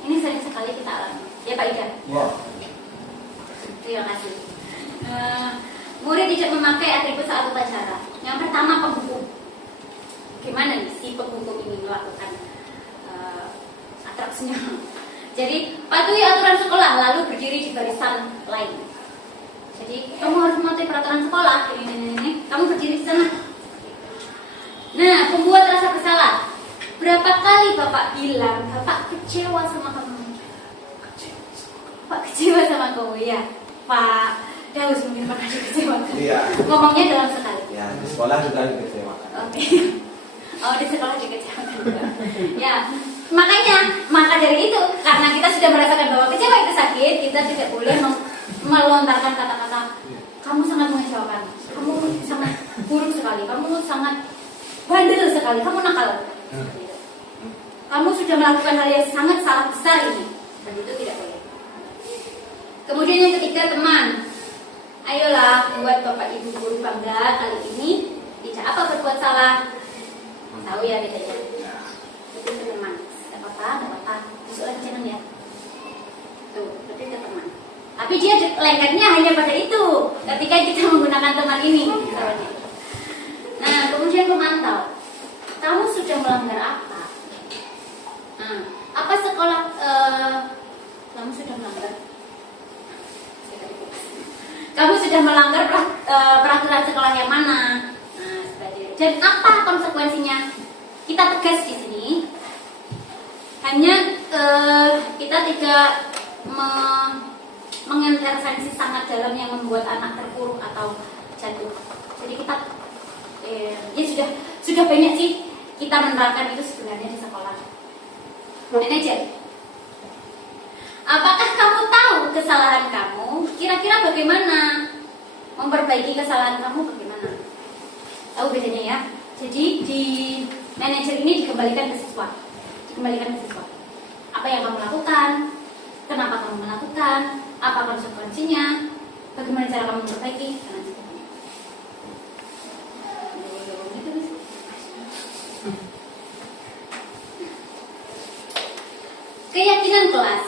Ini sering sekali kita alami. Ya Pak Ida. Ya. Terima kasih. Murid tidak memakai atribut saat upacara. Yang pertama, penghukum. Gimana nih si penghukum ini melakukan atraksinya? Jadi patuhi aturan sekolah lalu berdiri di barisan lain. Jadi kamu harus mematuhi peraturan sekolah. Ini. Kamu berdiri di sana. Nah, pembuat rasa bersalah. Berapa kali Bapak bilang Bapak kecewa sama kamu? Pak kecewa sama kamu ya, Pak Daus mungkin pernah dikecewakan. Iya. Ngomongnya dalam sekali. Ya, di sekolah juga dikecewakan. Oke. Oh, di sekolah dikecewakan juga. Ya, maka dari itu, karena kita sudah merasakan bahwa kecewa itu sakit, kita tidak boleh melontarkan kata-kata kamu sangat mengecewakan, kamu sangat buruk sekali, kamu sangat bandel sekali, kamu nakal. Kamu sudah melakukan hal yang sangat salah besar ini, dan itu tidak boleh. Kemudian yang ketiga, teman. Ayolah buat Bapak Ibu guru bangga kali ini. Tidak apa berbuat salah. Tahu ya bedanya. Itu teman. Tidak apa-apa. Besok lagi jangan ya. Tuh, berarti itu teman. Tapi dia lengketnya hanya pada itu. Ketika kita menggunakan teman ini. Nah, kemudian pemantau. Kamu sudah melanggar apa? Nah, apa sekolah kamu sudah melanggar? kamu sudah melanggar peraturan sekolah yang mana. Nah, seperti itu. Dan apa konsekuensinya? Kita tegas di sini. Hanya kita tidak mengintervensi sangat dalam yang membuat anak terpuruk atau jatuh. Jadi kita ya sudah banyak sih kita menerapkan itu sebenarnya di sekolah. Manajer, apakah kamu tahu kesalahan kamu? Kira-kira bagaimana memperbaiki kesalahan kamu? Bagaimana? Tahu bedanya ya? Jadi di manajer ini dikembalikan ke siswa. Apa yang kamu lakukan? Kenapa kamu melakukan? Apa konsekuensinya? Bagaimana cara kamu memperbaiki? Dan sebagainya. Keyakinan kelas.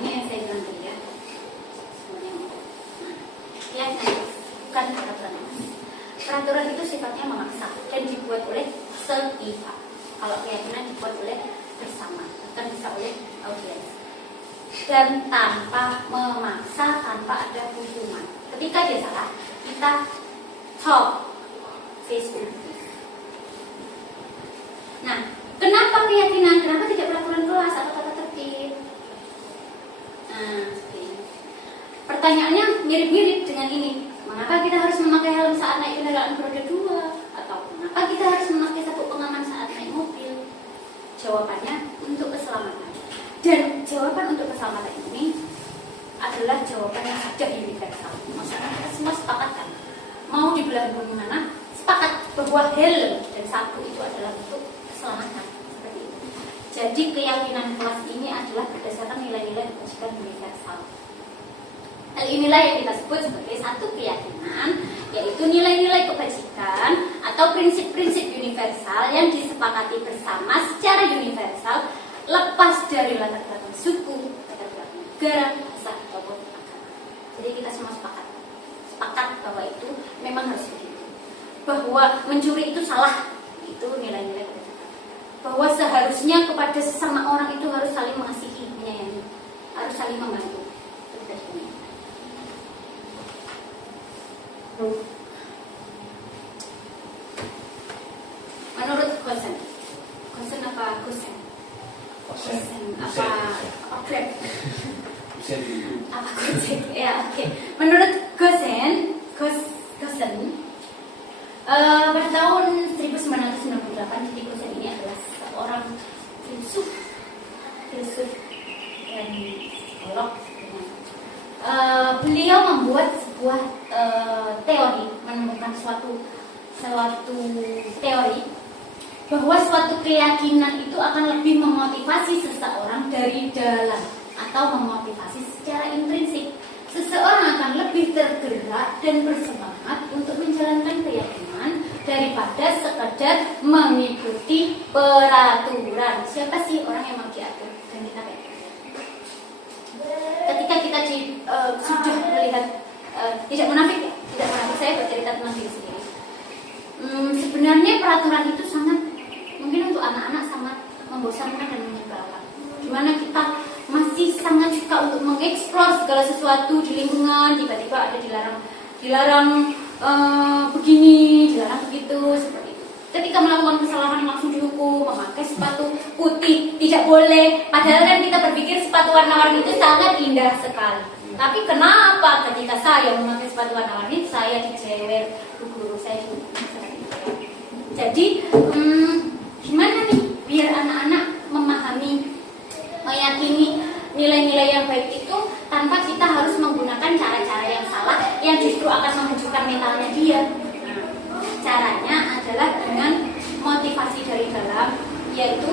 Ini yang saya bilang tadi ya. Keyakinan kelas, bukan peraturan. Peraturan itu sifatnya memaksa dan dibuat oleh sepihak. Kalau keyakinan dibuat oleh bersama, bukan bisa oleh audiens. Dan tanpa memaksa, tanpa ada hukuman. Ketika dia salah, kita talk face to face. Nah, kenapa keyakinan? Kenapa tidak peraturan kelas atau tata tertib? Nah, ini. Pertanyaannya mirip-mirip dengan ini. Mengapa kita harus memakai helm saat naik kendaraan roda 2? Atau mengapa kita harus memakai sabuk pengaman saat naik mobil? Jawabannya untuk keselamatan. Dan jawaban untuk keselamatan ini adalah jawaban yang sudah universal. Maksudnya kita semua sepakat kan? Mau di belahan bumi mana? Sepakat bahwa helm dan sabuk itu adalah untuk keselamatan. Seperti itu. Jadi keyakinan kelas ini adalah berdasarkan nilai-nilai kebajikan universal. Hal inilah yang kita sebut sebagai satu keyakinan, yaitu nilai-nilai kebajikan atau prinsip-prinsip universal yang disepakati bersama secara universal, lepas dari latar belakang suku, latar belakang negara, bahasa ataupun agama. Jadi kita semua sepakat bahwa itu memang harus begitu. Bahwa mencuri itu salah, itu nilai-nilai kebajikan. Bahwa seharusnya kepada sesama orang itu harus saling mengasihi, menyayangi, harus saling membantu. Menurut Gosen apa Gosen? Apa Greg? Apa Gosen? Ya, oke. Menurut Gosen pada tahun 1998, jadi Gosen ini adalah seorang filsuf dan psikolog. Beliau membuat sebuah teori, menemukan suatu teori bahwa suatu keyakinan itu akan lebih memotivasi seseorang dari dalam atau memotivasi secara intrinsik. Seseorang akan lebih tergerak dan bersemangat untuk menjalankan keyakinan daripada sekadar mengikuti peraturan. Siapa sih orang yang mau diatur dan kita kayak ketika kita sudah melihat tidak munafik saya bercerita tentang diri sendiri. Sebenarnya peraturan itu sangat mungkin untuk anak-anak sangat membosankan dan menyebalkan. Dimana kita masih sangat suka untuk mengeksplor segala sesuatu di lingkungan, tiba-tiba ada dilarang begini, dilarang begitu, seperti itu. Ketika melakukan kesalahan langsung dihukum, memakai sepatu putih tidak boleh. Padahal kan kita berpikir sepatu warna-warni itu sangat indah sekali. Tapi kenapa ketika saya memakai sepatu warna-warni saya dijewer guru saya seperti itu. Jadi gimana nih biar anak-anak memahami, meyakini nilai-nilai yang baik itu tanpa kita harus menggunakan cara-cara yang salah yang justru akan menghancurkan mentalnya dia. Caranya adalah dengan motivasi dari dalam, yaitu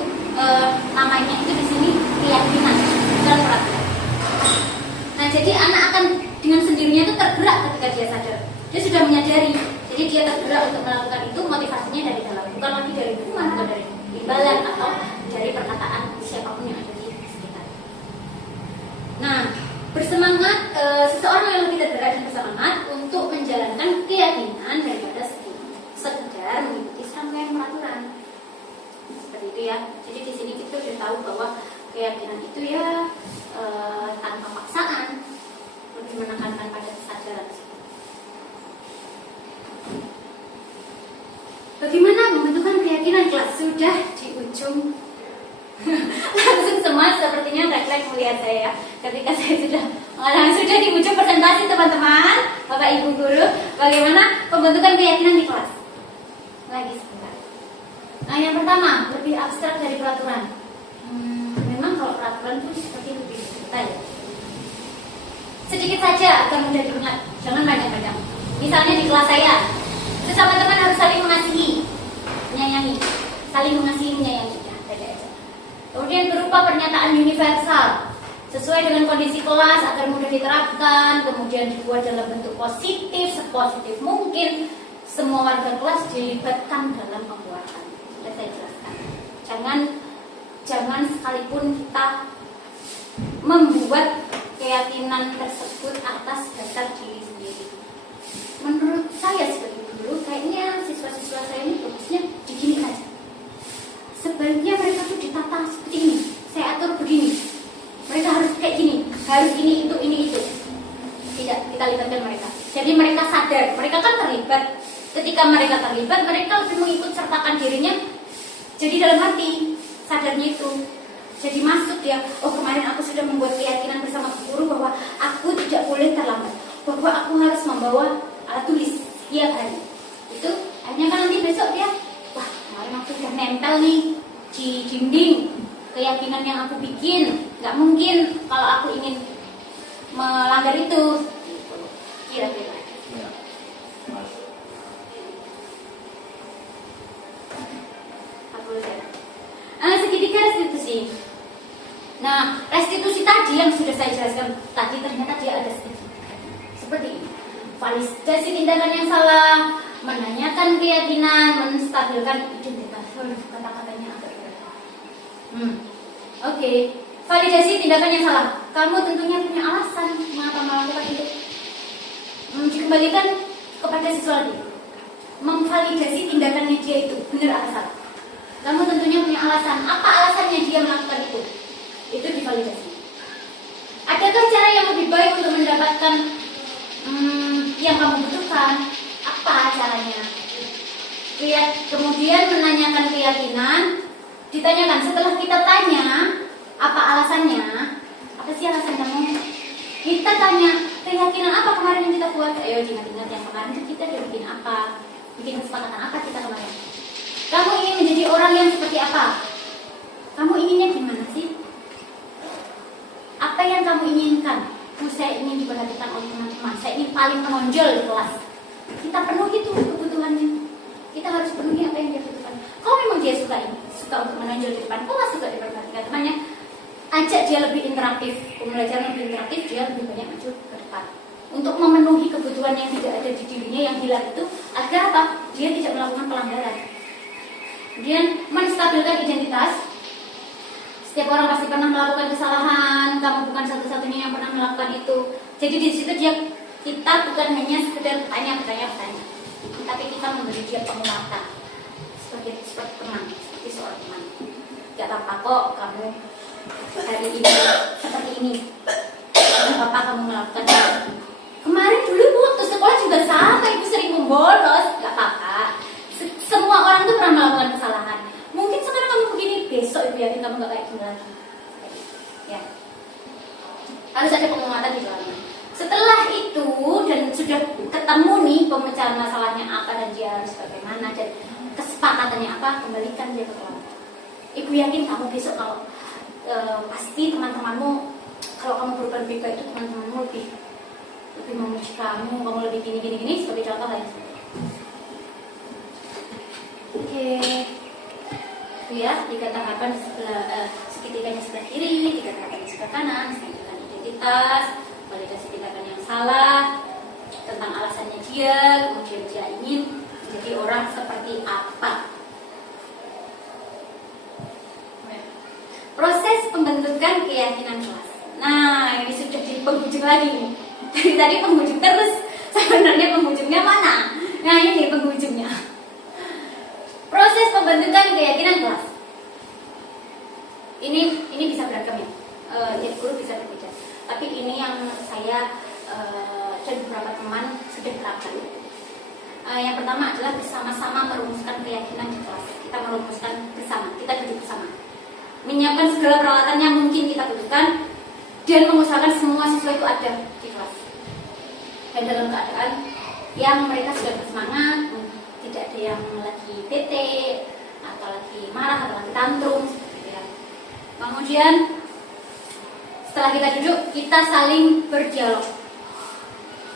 namanya itu di sini keyakinan dan peraturan. Nah, jadi anak akan dengan sendirinya itu tergerak ketika dia sadar. Dia sudah menyadari. Jadi dia tergerak untuk melakukan itu, motivasinya dari dalam, bukan lagi dari hukuman, bukan dari imbalan atau dari perkataan siapapun yang ada di sekitar. Nah, bersemangat, seseorang yang lebih tergerak dan bersemangat untuk menjalankan keyakinan daripada sekedar mengikuti serangkaian peraturan. Seperti itu ya. Jadi di sini kita sudah tahu bahwa keyakinan itu ya tanpa paksaan, lebih menekankan pada kesadaran keyakinan kelas sudah di ujung. Langsung semua sepertinya refleks melihat saya ya. Ketika saya sudah di ujung presentasi teman-teman, Bapak Ibu guru, bagaimana pembentukan keyakinan di kelas. Lagi sebentar. Nah, yang pertama lebih abstrak dari peraturan. Memang kalau peraturan itu seperti lebih detail. Sedikit saja agar mudah diingat, jangan banyak-banyak. Misalnya di kelas saya, sesama teman harus saling mengasihi, menyayangi, saling mengasihi, menyayangi. Ya, saja. Kemudian berupa pernyataan universal, sesuai dengan kondisi kelas agar mudah diterapkan. Kemudian dibuat dalam bentuk positif, sepositif mungkin. Semua warga kelas dilibatkan dalam pembuatan. Sudah saya jelaskan. Jangan sekalipun kita membuat keyakinan tersebut atas dasar diri sendiri. Menurut saya sebagai guru, kayaknya siswa-siswa saya ini bagusnya begini saja. Sebaiknya mereka tuh ditata seperti ini. Saya atur begini. Mereka harus kayak gini, harus ini itu. Tidak, kita libatkan mereka. Jadi mereka sadar, mereka kan terlibat. Ketika mereka terlibat, mereka lebih mengikut sertakan dirinya. Jadi dalam hati, sadarnya itu. Jadi masuk dia, oh kemarin aku sudah membuat keyakinan bersama guru bahwa aku tidak boleh terlambat. Bahwa aku harus membawa alat tulis setiap hari. Itu akhirnya kan nanti besok dia, wah kemarin aku sudah nempel nih di dinding keyakinan yang aku bikin. Gak mungkin kalau aku ingin melanggar itu. Kira-kira. Ya. Mas. Segitiga restitusi. Nah, restitusi tadi yang sudah saya jelaskan tadi ternyata dia ada segitiga. Seperti ini. Validasi tindakan yang salah, menanyakan keyakinan, menstabilkan identitas. Kata-katanya agak berat. Oke. Validasi tindakan yang salah. Kamu tentunya punya alasan mengapa melakukan itu. Dikembalikan kepada siswa lagi. Memvalidasi tindakannya dia itu benar atau salah. Kamu tentunya punya alasan. Apa alasannya dia melakukan itu? Itu divalidasi. Adakah cara yang lebih baik untuk mendapatkan yang kamu butuhkan? Apa caranya? Kemudian menanyakan keyakinan. Ditanyakan, setelah kita tanya apa alasannya, apa sih alasan kamu? Kita tanya, keyakinan apa kemarin yang kita buat? Ayo ingat-ingat yang kemarin kita udah bikin apa? Bikin kesepakatan apa kita kemarin? Kamu ingin menjadi orang yang seperti apa? Kamu inginnya gimana sih? Apa yang kamu inginkan? Saya ingin diperhatikan oleh teman-teman. Saya ingin paling menonjol di kelas. Kita penuhi itu kebutuhannya. Kita harus penuhi apa yang dia butuhkan. Kalau memang dia suka untuk menonjol di depan kelas, suka diperhatikan temannya, ajak dia lebih interaktif. Pembelajaran lebih interaktif, dia lebih banyak maju ke depan. Untuk memenuhi kebutuhan yang tidak ada di dirinya yang hilang itu, agar apa? Dia tidak melakukan pelanggaran. Kemudian menstabilkan identitas. Setiap orang pasti pernah melakukan kesalahan. Kamu bukan satu-satunya yang pernah melakukan itu. Jadi di situ kita bukan hanya sekedar bertanya, tapi kita memberi dia penguatan seperti teman, seperti seorang teman. Gak apa-apa kok kamu hari ini seperti ini. Gak apa-apa kamu melakukan itu. Kemarin dulu waktu sekolah juga sama, ibu sering membolos. Gak apa-apa. Semua orang itu pernah melakukan kesalahan. Mungkin sekarang kamu begini, besok ibu yakin kamu gak kayak gini lagi. Ya. Harus ada penguatan di dalamnya. Setelah itu dan sudah ketemu nih pemecahan masalahnya apa dan dia harus bagaimana dan kesepakatannya apa, kembalikan dia ke kelas. Ibu yakin kamu besok kalau pasti teman-temanmu, kalau kamu berubah lebih baik itu teman-temanmu lebih memuji kamu lebih gini sebagai contoh lain. Oke. Itu ya, 3 tahapan di sebelah segitiganya sebelah kiri, 3 tahapan di sebelah kanan, menunjukkan identitas, validasi tindakan yang salah, tentang alasannya dia, kemudian dia ingin menjadi orang seperti apa. Proses pembentukan keyakinan kelas. Nah, ini sudah di penghujung lagi nih. Dari tadi penghujung terus, sebenarnya penghujungnya mana? Nah, ini penghujungnya. Proses pembentukan keyakinan kelas. Ini bisa beragam ya. Tiap guru bisa berbeda. Tapi ini yang saya dan beberapa teman sudah terapkan. Yang pertama adalah bersama-sama merumuskan keyakinan di kelas. Kita kita merumuskan bersama, kita duduk bersama, menyiapkan segala peralatan yang mungkin kita butuhkan dan mengusahakan semua siswa itu ada di kelas dan dalam keadaan yang mereka sudah bersemangat, tidak ada yang lagi bete atau lagi marah atau lagi tantrum seperti itu. Kemudian setelah kita duduk, kita saling berdialog.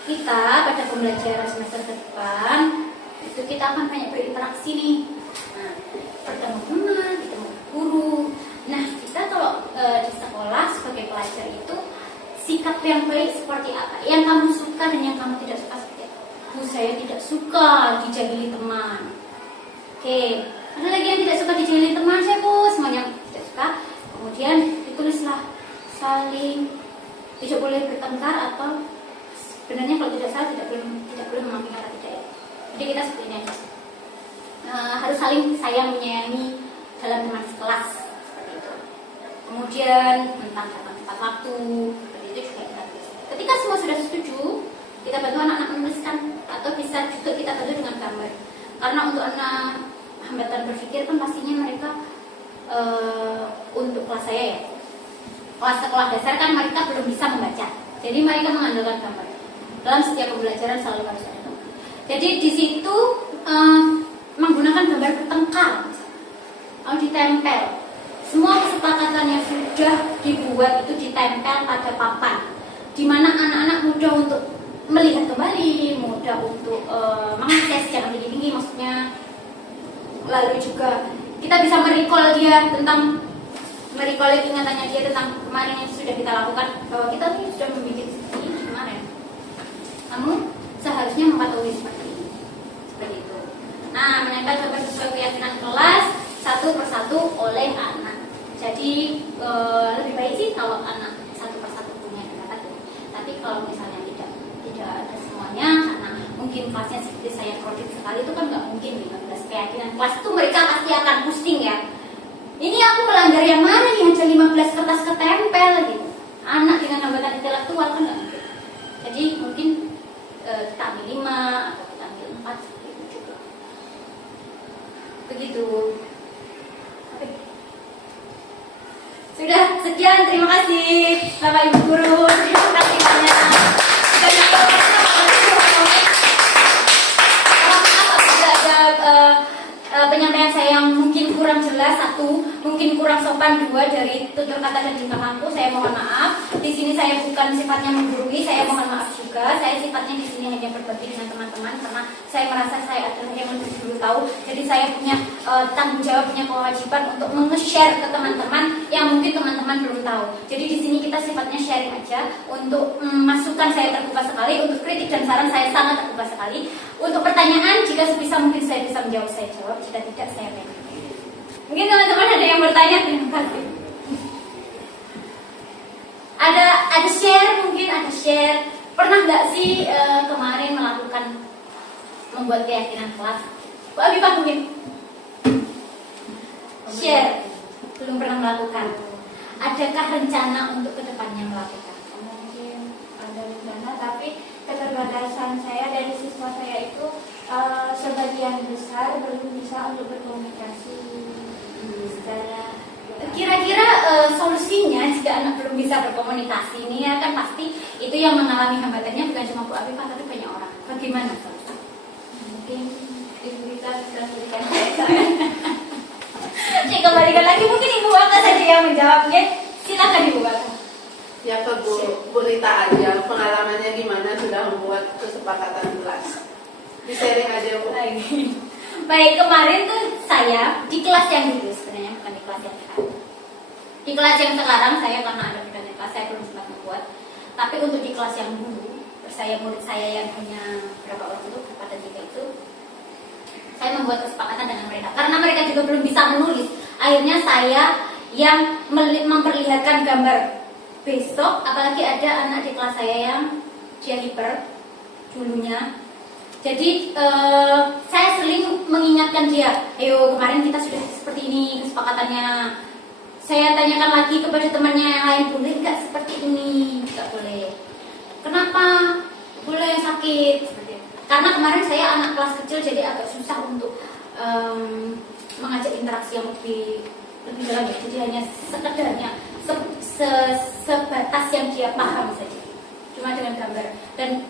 Kita pada pembelajaran semester ke depan itu kita akan banyak berinteraksi nih. Nah, bertemu teman, bertemu guru. Nah, kita kalau di sekolah sebagai pelajar itu sikap yang baik seperti apa? Yang kamu suka dan yang kamu tidak suka seperti apa? Bu, saya tidak suka dijahili teman. Oke, ada lagi yang tidak suka dijahili teman, saya bu, semuanya tidak suka. Kemudian ditulislah saling tidak boleh bertengkar atau sebenarnya kalau tidak salah tidak boleh memakai kata tidak ya. Jadi kita seperti ini aja. Harus saling sayang menyayangi dalam teman sekelas seperti itu. Kemudian tentang datang tepat waktu seperti itu juga kita tulis. Ketika semua sudah setuju, kita bantu anak-anak menuliskan atau bisa juga kita bantu dengan gambar. Karena untuk anak hambatan berpikir kan pastinya mereka untuk kelas saya ya, kelas sekolah dasar kan mereka belum bisa membaca. Jadi mereka mengandalkan gambar. Dalam setiap pembelajaran selalu harus ada gambar. Jadi di situ menggunakan gambar bertengkar, mau ditempel. Semua kesepakatan yang sudah dibuat itu ditempel pada papan, di mana anak-anak mudah untuk melihat kembali, mudah untuk mengakses, jangan tinggi-tinggi maksudnya. Lalu juga kita bisa merecall dia tentang ingatannya dia tentang kemarin yang sudah kita lakukan, bahwa kita ini sudah membuat seperti ini kemarin. Kamu seharusnya mematuhi seperti itu. Nah, menempel gambar sesuai keyakinan kelas satu persatu oleh anak. Jadi lebih baik sih kalau anak satu persatu punya pendapat. Tapi kalau misalnya tidak ada semuanya, karena mungkin kelasnya seperti saya kredit sekali itu kan nggak mungkin 15 keyakinan kelas itu mereka pasti akan pusing ya. Ini aku melanggar yang mana nih, hanya 15 kertas ketempel gitu. Anak dengan hambatan intelektual kan nggak mungkin. Jadi mungkin kita ambil 5 atau kita ambil 4 gitu juga. Begitu. Oke. Sudah sekian, terima kasih Bapak Ibu Guru. Terima kasih banyak. Penyampaian saya yang mungkin kurang jelas, satu, mungkin kurang sopan, dua, dari tutur kata dan tingkah laku, saya mohon maaf. Di sini saya bukan sifatnya menggurui, saya mohon maaf juga. Saya sifatnya di sini hanya berbagi dengan teman-teman karena saya merasa saya adalah yang lebih dulu tahu. Jadi saya punya tanggung jawab, punya kewajiban untuk meng-share ke teman-teman yang mungkin teman-teman belum tahu. Jadi di sini kita sifatnya sharing aja. Untuk masukan saya terbuka sekali, untuk kritik dan saran saya sangat terbuka sekali. Untuk pertanyaan, jika sebisa mungkin saya bisa menjawab, saya jawab. Jika tidak, saya beri. Mungkin teman-teman ada yang bertanya, terima kasih. Ada share, mungkin ada share. Pernah nggak sih kemarin membuat keyakinan kelas? Bu Abifah mungkin share, belum pernah melakukan. Adakah rencana untuk kedepannya melakukan? Mungkin ada rencana, tapi keterbatasan saya dari siswa saya itu sebagian besar belum bisa untuk berkomunikasi secara. Kira-kira solusinya jika anak belum bisa berkomunikasi ini ya kan pasti itu yang mengalami hambatannya bukan cuma Bu Afifah tapi banyak orang. Bagaimana solusinya? Mungkin ibu kita bisa berikan Saya kembalikan lagi, mungkin Ibu Waka saja yang menjawabnya. Silakan Ibu Waka. Ya ke Bu Rita aja, pengalamannya gimana sudah membuat kesepakatan kelas. Di sharing aja Bu. Baik, kemarin tuh saya di kelas yang dulu sebenarnya bukan di kelas yang sekarang. Di kelas yang sekarang saya karena ada bedanya kelas saya belum sempat membuat. Tapi untuk di kelas yang dulu, murid saya yang hanya berapa orang itu, berapa dan tiga itu, saya membuat kesepakatan dengan mereka. Karena mereka juga belum bisa menulis, akhirnya saya yang memperlihatkan gambar. Besok, apalagi ada anak di kelas saya yang dia hiper dulunya. Jadi saya sering mengingatkan dia, ayo kemarin kita sudah seperti ini kesepakatannya. Saya tanyakan lagi kepada temannya yang lain, boleh nggak seperti ini? Nggak boleh. Kenapa? Boleh sakit. Karena kemarin saya anak kelas kecil jadi agak susah untuk mengajak interaksi yang lebih dalam ya. Jadi hanya sekedarnya sebatas yang dia paham saja, cuma dengan gambar. Dan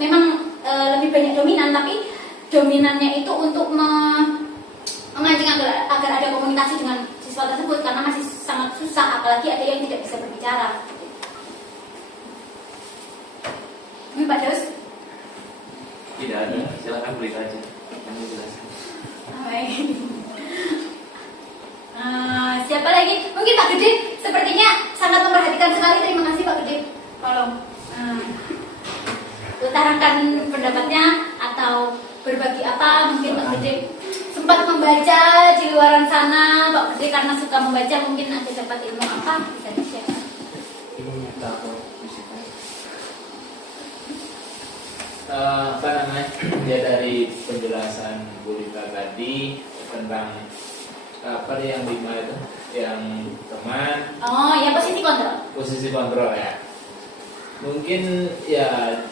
memang lebih banyak dominan, tapi dominannya itu untuk memancing agar ada komunikasi dengan siswa tersebut, karena masih sangat susah, apalagi ada yang tidak bisa berbicara. Ini Pak Daus? Tidak ada, silakan beri saja. Kami jelaskan. Baik. Siapa lagi? Mungkin Pak Gede sepertinya sangat memperhatikan sekali. Terima kasih Pak Gede. Tolong utarakan pendapatnya atau berbagi apa. Mungkin Pak Gede sempat membaca di luaran sana. Pak Gede karena suka membaca, mungkin ada dapat ilmu apa bisa di-share. Apa namanya, dia dari penjelasan Bu Rita tadi tentang apa yang lima itu, yang teman, Oh ya, posisi kontrol. posisi kontrol ya. Mungkin ya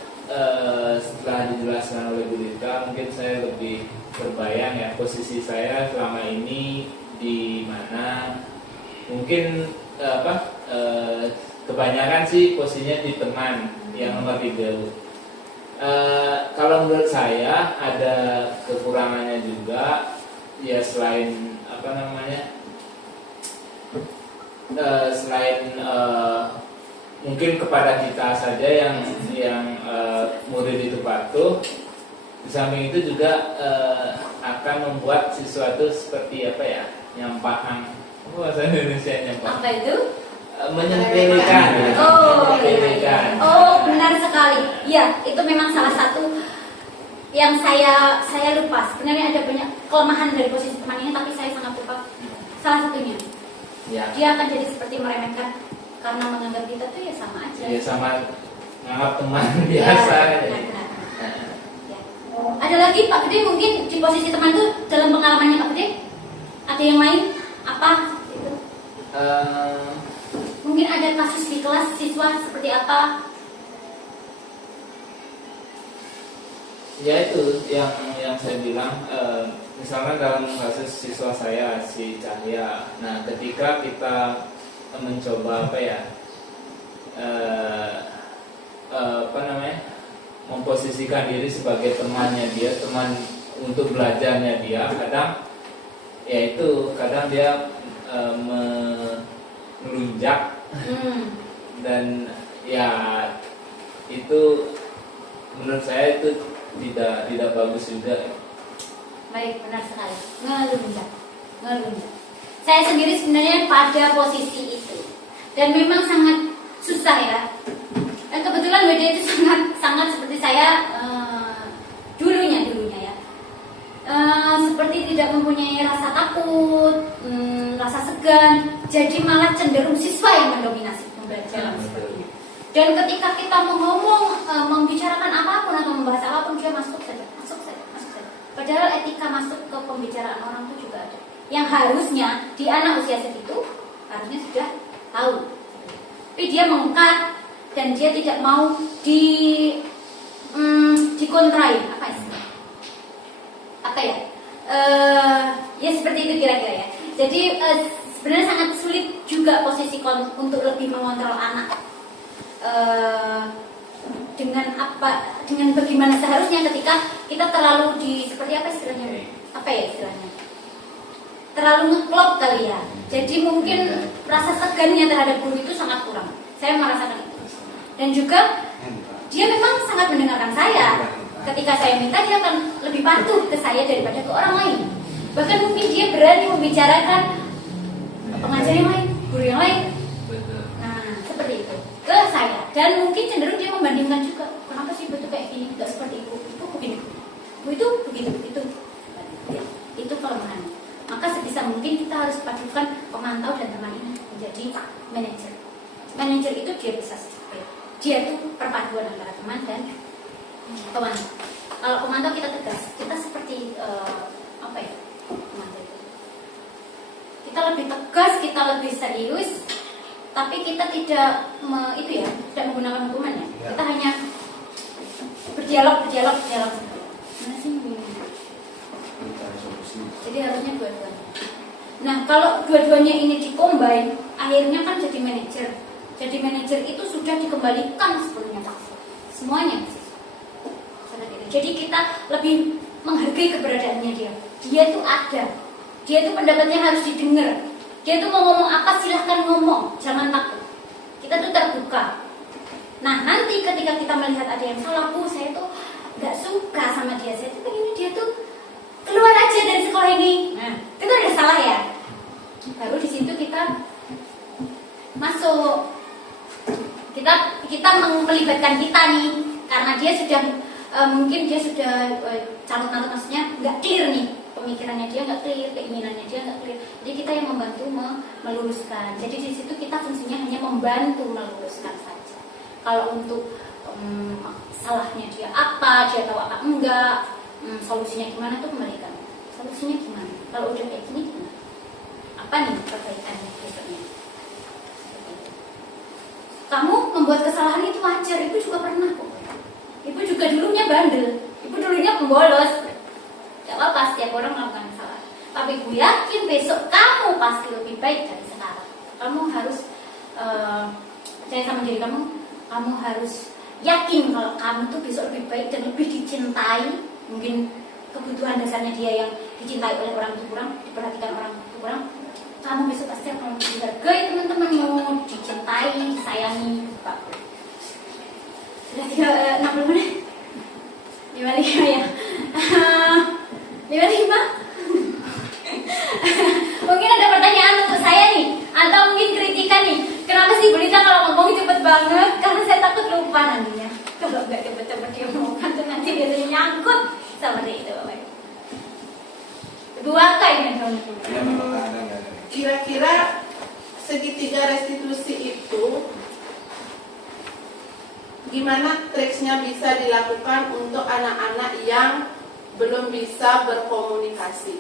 setelah dijelaskan oleh Bu Rita, mungkin saya lebih terbayang ya posisi saya selama ini di mana. Mungkin kebanyakan sih posisinya di teman yang nomor 3. Kalau menurut saya ada kekurangannya juga ya, selain apa namanya, selain mungkin kepada kita saja yang murid itu patuh, di samping itu juga akan membuat sesuatu seperti apa ya, nyampahan, bahasa Indonesia nyampahan, Apa itu? menyempilikan ya. Oh, Menyempilikan. Oh, benar sekali. Ya, itu memang salah satu yang saya lupa. Sebenarnya ada banyak kelemahan dari posisi teman ini, tapi saya sangat lupa salah satunya. Ya. Dia akan jadi seperti meremehkan karena menganggap kita tuh ya sama aja. Ya sama nganggap teman biasa. Ya, benar. Ya. Ada lagi Pak Gede mungkin di posisi teman itu dalam pengalamannya Pak Gede? Ada yang lain? Apa? Gitu. Mungkin ada kasus di kelas siswa seperti apa? Ya itu yang saya bilang, misalkan dalam kasus siswa saya si Cahya. Nah, ketika kita mencoba apa namanya, memposisikan diri sebagai temannya dia, teman untuk belajarnya dia, kadang dia melunjak. Dan ya itu menurut saya itu tidak bagus juga. Baik, benar sekali. Ngelunjak. Saya sendiri sebenarnya pada posisi itu, dan memang sangat susah ya. Dan kebetulan Wede itu sangat seperti saya dulunya ya. Seperti tidak mempunyai rasa takut, rasa segan, jadi malah cenderung siswa yang mendominasi pembelajaran. Dan ketika kita membicarakan apapun atau membahas apapun, dia masuk saja. Padahal etika masuk ke pembicaraan orang itu juga ada. Yang harusnya di anak usia segitu harusnya sudah tahu. Tapi dia mengungkap dan dia tidak mau dikontrain. Ya seperti itu kira-kira ya. Jadi sebenarnya sangat sulit juga posisi untuk lebih mengontrol anak. Dengan bagaimana seharusnya ketika kita terlalu seperti apa istilahnya? Terlalu ngeklop kali ya. Jadi mungkin rasa segannya terhadap guru itu sangat kurang. Saya merasakan itu. Dan juga dia memang sangat mendengarkan saya. Ketika saya minta, dia akan lebih patuh ke saya daripada ke orang lain. Bahkan mungkin dia berani membicarakan pengajar yang lain, guru yang lain. Nah, seperti itu ke saya. Dan mungkin cenderung dia membandingkan juga. Kenapa sih betul kayak gini? Tidak seperti itu begini. Itu begitu. Itu kelemahan. Maka sebisa mungkin kita harus padukan pemantau dan teman ini menjadi manajer. Manajer itu dia bisa seperti dia itu perpaduan antara teman dan pemantau. Kalau pemantau kita tegas, kita seperti pemantau itu. Kita lebih tegas, kita lebih serius, tapi kita tidak menggunakan hukuman ya. Kita hanya berdialog. Mana sih? Jadi Jadi harusnya dua-duanya. Nah, kalau dua-duanya ini dikombin, akhirnya kan jadi manajer. Jadi manajer itu sudah dikembalikan sepenuhnya Pak. Semuanya sih. Jadi kita lebih menghargai keberadaannya dia. Dia itu ada. Dia itu pendapatnya harus didengar. Dia itu mau ngomong apa silahkan ngomong, jangan takut. Kita tuh terbuka. Nah, nanti ketika kita melihat ada yang salah, saya tuh nggak suka sama dia. Saya tuh pengen dia tuh keluar aja dari sekolah ini. Nah, itu udah salah ya. Baru di situ kita masuk. Kita melibatkan kita nih, karena dia sudah mungkin dia sudah carut-carut, maksudnya nggak clear nih pemikirannya, dia nggak clear, keinginannya dia nggak clear. Jadi kita yang membantu meluruskan. Jadi di situ kita fungsinya hanya membantu meluruskan saja. Kalau untuk salahnya dia apa, dia tahu apa enggak, solusinya gimana tuh kembalikan. Solusinya gimana? Kalau udah kayak gini gimana? Apa nih perbaikannya besoknya? Kamu membuat kesalahan itu wajar, ibu juga pernah kok. Ibu juga dulunya bandel, ibu dulunya pembolos. Gak apa-apa, setiap orang melakukan kesalahan. Tapi ibu yakin besok kamu pasti lebih baik dari sekarang. Kamu harus percaya sama diri kamu. Kamu harus yakin kalau kamu tuh besok lebih baik dan lebih dicintai. Mungkin kebutuhan dasarnya dia yang dicintai oleh orang itu kurang, diperhatikan orang itu kurang. Kamu besok pasti akan dihargai teman-temanmu, dicintai, disayangi. Pak. Sudah 60 menit. 55 ya. 55. Mungkin ada pertanyaan untuk saya nih, atau mungkin kritikan nih. Kenapa sih Belita kalau ngomong cepet banget? Karena saya takut lupa nantinya. Kalau nggak cepet-cepet dia ngomongkan tuh nanti biasanya nyangkut seperti itu. Dua kali nih. Kira-kira segitiga restitusi itu gimana triksnya bisa dilakukan untuk anak-anak yang belum bisa berkomunikasi,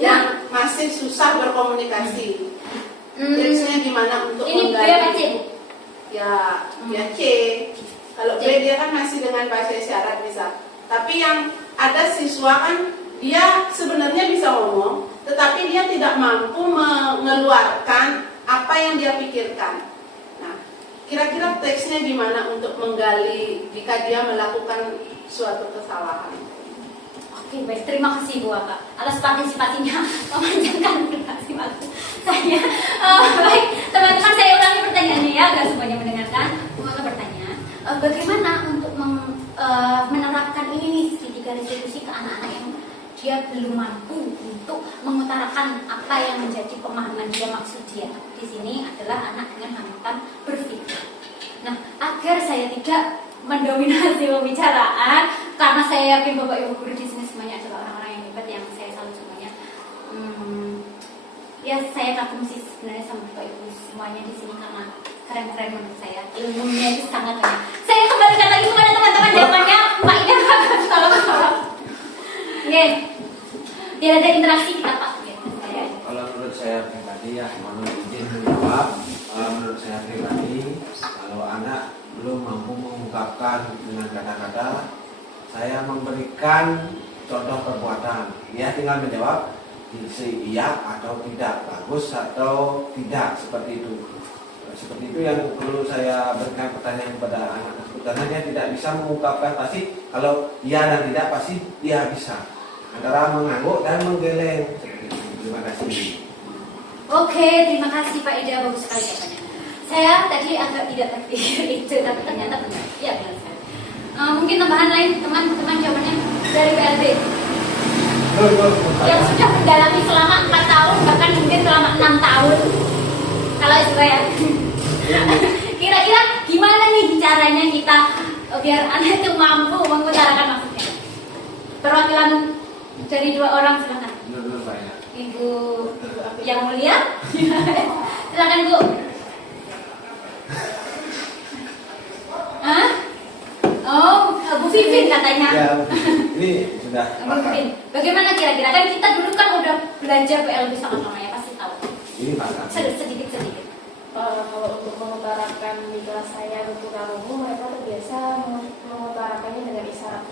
yang masih susah berkomunikasi? Triksnya gimana untuk ini B apa C? Ya C. Kalau B dia kan masih dengan bahasa isyarat bisa. Tapi yang ada siswa kan dia sebenarnya bisa ngomong, tetapi dia tidak mampu mengeluarkan apa yang dia pikirkan. Nah, kira-kira teksnya gimana untuk menggali jika dia melakukan suatu kesalahan? Oke, baik. Terima kasih Bu Aka atas partisipasinya, memanjangkan durasi waktu saya. Baik, teman-teman, saya ulangi pertanyaannya ya, agar semuanya mendengarkan. Bu Aka bertanya, bagaimana untuk menerapkan ini nih segitiga restitusi ke anak-anak yang dia belum mampu untuk mengutarakan apa yang menjadi pemahaman dia, maksud dia di sini adalah anak dengan hambatan berpikir. Nah, agar saya tidak mendominasi pembicaraan, karena saya yakin Bapak Ibu guru di sini semuanya adalah orang-orang yang hebat, yang saya salut semuanya. Ya, saya kagum sih sebenarnya sama Bapak Ibu semuanya di sini karena keren-keren menurut saya. Ilmunya itu sangat banyak. Saya kembalikan lagi kepada teman-teman jawabannya. Mbak Ida, tolong. Oke. Biar ada interaksi kita Pak. Kalau menurut saya pribadi ya, mohon izin menjawab. Menurut saya pribadi, kalau anak belum mampu mengungkapkan dengan kata-kata, saya memberikan contoh perbuatan. Dia tinggal menjawab iya atau tidak, bagus atau tidak, seperti itu. Seperti itu yang perlu saya berikan pertanyaan kepada anak tersebut, karena dia tidak bisa mengungkapkan pasti. Kalau iya dan tidak pasti dia bisa, antara mengangguk dan menggeleng. Terima kasih. Oke, terima kasih Pak Ida, bagus sekali jawabannya. Saya tadi agak tidak terpikir itu, tapi ternyata benar. Iya, benar sekali. Mungkin tambahan lain teman-teman jawabannya dari PLB yang sudah mendalami selama 4 tahun, bahkan mungkin selama 6 tahun. Kalau itu ya. Kira-kira gimana nih caranya kita biar anak itu mampu mengutarakan maksudnya? Perwakilan dari 2 orang, silakan. Ibu yang mulia, silakan Bu. Hah? Oh, Bu Vivin katanya. Ya, ini sudah. Bu Vivin, bagaimana kira-kira? Kan kita dulu kan udah belajar PLB sangat lama ya, pasti tahu. Ini Pak. Sedikit. Kalau untuk mengutarakan di kelas saya untuk umum, mereka terbiasa mengutarakannya dengan isyarat.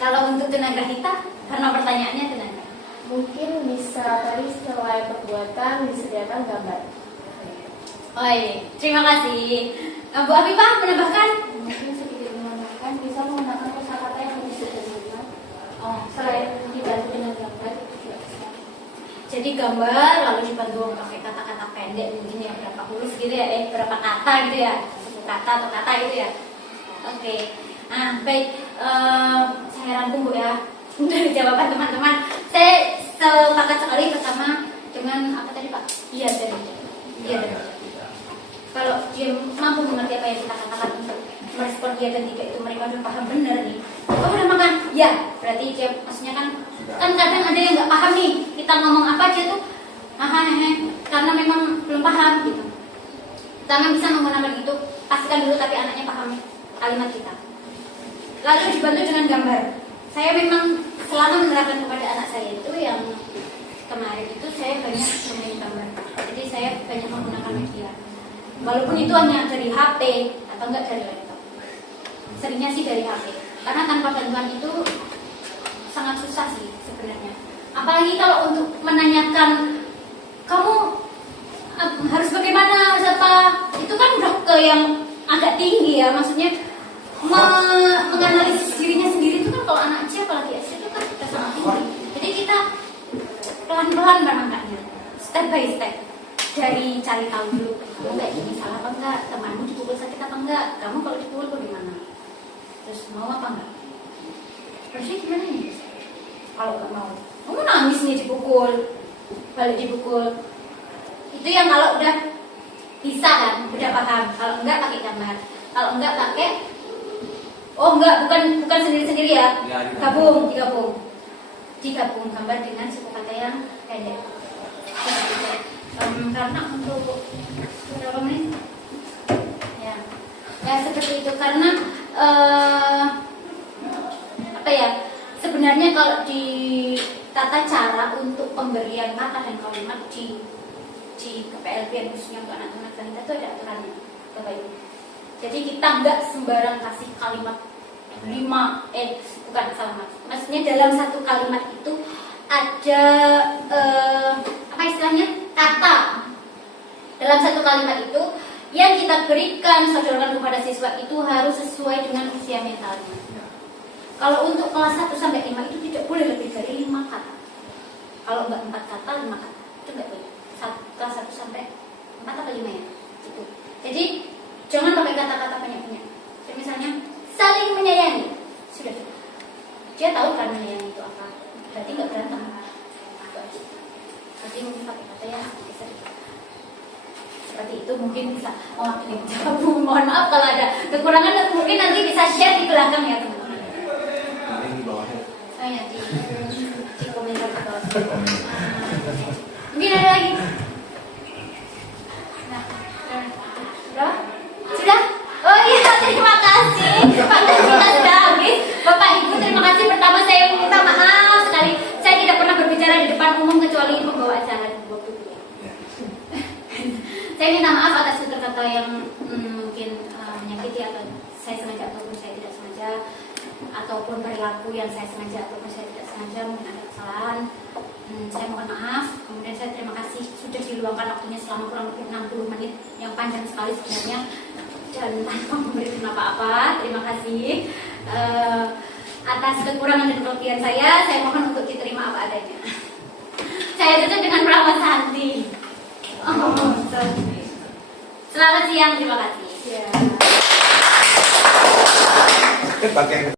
Kalau untuk tenaga kita, karena pertanyaannya tenaga. Mungkin bisa tadi selain perbuatan disediakan gambar. Oi, terima kasih. Bu Afifah menambahkan? Mungkin sedikit menambahkan bisa menggunakan kosakata yang lebih sederhana. Oh, Selain dibantu dengan gambar itu juga bisa. jadi gambar lalu dibantu pakai kata-kata pendek mungkin ya berapa huruf gitu ya, berapa kata gitu ya, 10 kata atau kata gitu ya. Oke, nah baik, saya rangkum Bu ya dari jawaban teman-teman. Saya sepakat sekali pertama dengan apa tadi Pak? Iya dari. Kalau dia mampu mengerti apa yang kita katakan untuk merespon dia dan tidak itu mereka udah paham benar nih. Oh udah makan? Ya, berarti dia maksudnya kan kadang ada yang nggak paham nih. Kita ngomong apa dia tuh karena memang belum paham gitu. Jangan bisa menggunakan itu, pastikan dulu tapi anaknya paham kalimat kita. Lalu dibantu dengan gambar. Saya memang selama menerapkan kepada anak saya itu yang kemarin itu saya banyak bermain gambar. Jadi saya banyak menggunakan media. Walaupun itu hanya dari HP atau enggak dari laptop. Seringnya sih dari HP. Karena tanpa bantuan itu sangat susah sih sebenarnya. Apalagi kalau untuk menanyakan kamu harus bagaimana, harus apa, itu kan udah ke yang agak tinggi ya. Maksudnya menganalisis dirinya sendiri itu kan kalau anak kecil apalagi SD itu kan udah sangat tinggi. Jadi kita pelan-pelan menangkapnya, step by step. Dari cari tahu dulu, kamu kayak gini salah apa enggak, temanmu dipukul sakit apa enggak, kamu kalau dipukul bagaimana, terus mau apa enggak, harusnya gimana nih, kalau enggak mau, kamu nangis nih dipukul, balik dipukul, itu yang kalau udah bisa kan, udah paham, kalau enggak pakai gambar, kalau enggak pakai, oh enggak, bukan sendiri-sendiri ya, digabung gambar dengan suku kata yang pendek. Karena untuk berapa menit ya seperti itu karena apa ya sebenarnya kalau di tata cara untuk pemberian kata dan kalimat di KPLB khususnya untuk anak balita itu ada aturannya Bapak Ibu. Jadi kita nggak sembarang kasih kalimat 5 bukan salah maksudnya dalam satu kalimat itu ada apa istilahnya kata dalam satu kalimat itu yang kita berikan sodorkan kepada siswa itu harus sesuai dengan usia mentalnya. Kalau untuk kelas 1 sampai 5 itu tidak boleh lebih dari 5 kata. Kalau enggak 4 kata 5 kata itu enggak boleh. Kelas 1 sampai 4 atau 5 ya. Gitu. Jadi jangan pakai kata-kata banyak-banyak. Jadi misalnya saling menyayangi. Sudah. Dia tahu kan menyayangi itu apa. Berarti enggak berantem. Berarti mungkin pakai kata yang bisa seperti itu mungkin bisa mewakili jawab. Mohon maaf kalau ada kekurangan mungkin nanti bisa share di belakang ya teman-teman. Nanti di bawahnya. Oh ya di komentar ke bawah. Mungkin ada lagi. Nah, berapa? Sudah? Oh iya terima kasih. Waktu kita sudah habis. Bapak Ibu terima kasih. Pertama saya minta maaf sekali. Saya tidak pernah berbicara di depan umum kecuali membawa acara di waktu itu. Saya minta maaf atas tutur kata yang mungkin menyakiti atau saya sengaja ataupun saya tidak sengaja, ataupun perilaku yang saya sengaja ataupun saya tidak sengaja mungkin ada kesalahan. Saya mohon maaf. Kemudian saya terima kasih sudah diluangkan waktunya selama kurang lebih 60 menit yang panjang sekali sebenarnya dan tanpa memberikan apa-apa. Terima kasih atas kekurangan dan kelebihan saya mohon untuk diterima apa adanya. Saya tutup dengan perawat Santi. Selamat siang, terima kasih. Pakai